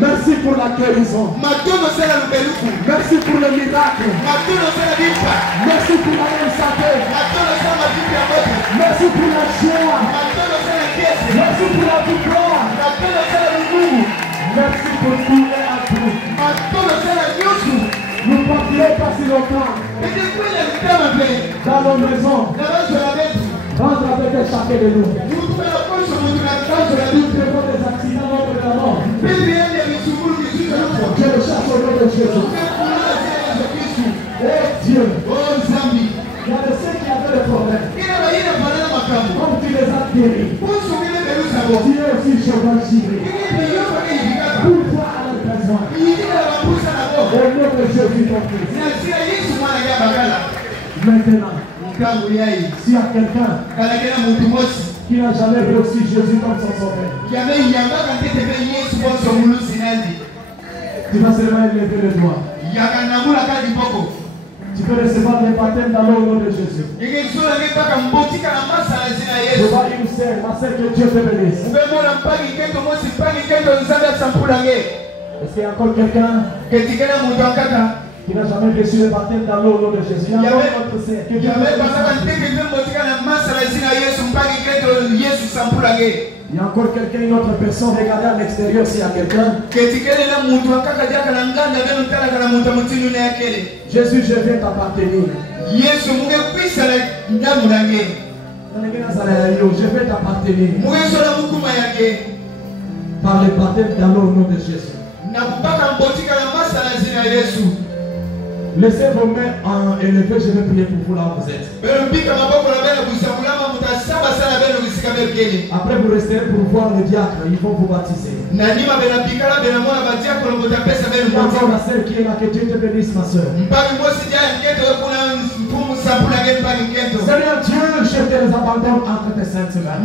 Merci pour la guérison. Merci pour le miracle. Merci pour la bonne santé. Merci pour la joie. Merci pour la victoire. Merci pour tout et à tout. Nous ne partirons pas si longtemps. Dans nos maisons. Rentre avec chacun de nous. Quand je dis des accidents lors de la mort, je le chasse au nom de Jésus. Oh Dieu, oh Zami, il y a de ceux qui avaient des problèmes. Comme tu les as guéris. Tu es aussi Jéhovah Jireh. Pour toi à la besoin. Au nom de Jésus ton Christ. Maintenant, s'il y a quelqu'un qui n'a jamais reçu Jésus comme son sauveur, tu vas seulement lever le doigt. Tu peux recevoir les baptêmes dans le nom de Jésus. Je vois une sœur, ma sœur, que Dieu te bénisse. Est-ce qu'il y a encore quelqu'un qui n'a jamais reçu le baptême dans l'eau au nom de Jésus? Il y a encore notre sœur. Que Dieu te bénisse. Il y a encore quelqu'un, une autre personne, regardez à l'extérieur s'il y a quelqu'un. Jésus, je viens t'appartenir. Je vais t'appartenir. Par le baptême dans l'eau au nom de Jésus. Laissez vos mains en élevées, je vais prier pour vous là où vous êtes. Après vous resterez pour voir le diacre, ils vont vous baptiser. Il y a encore la sœur qui est là, que Dieu te bénisse ma sœur. Seigneur Dieu, je te les abandonne entre tes saintes mains.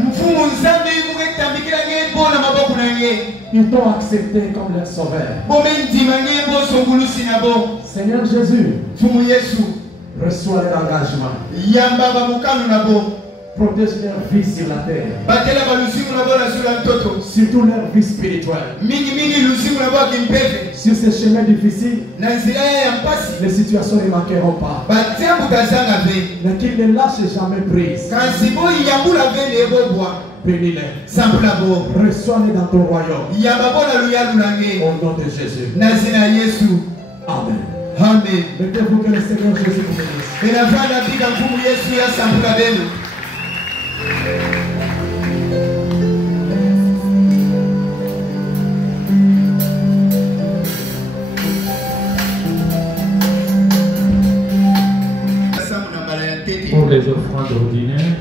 Ils t'ont accepté comme leur sauveur. Seigneur Jésus, reçois l'engagement. Protège leur vie sur la terre. Surtout leur vie spirituelle. Sur ces chemins difficiles, les situations ne manqueront pas. Mais qu'ils ne lâchent jamais prise. Bénis-les. Reçois-les dans ton royaume. Au nom de Jésus. Amen. Amen. Mettez-vous que le Seigneur Jésus vous bénisse. Pour les offrandes ordinaires,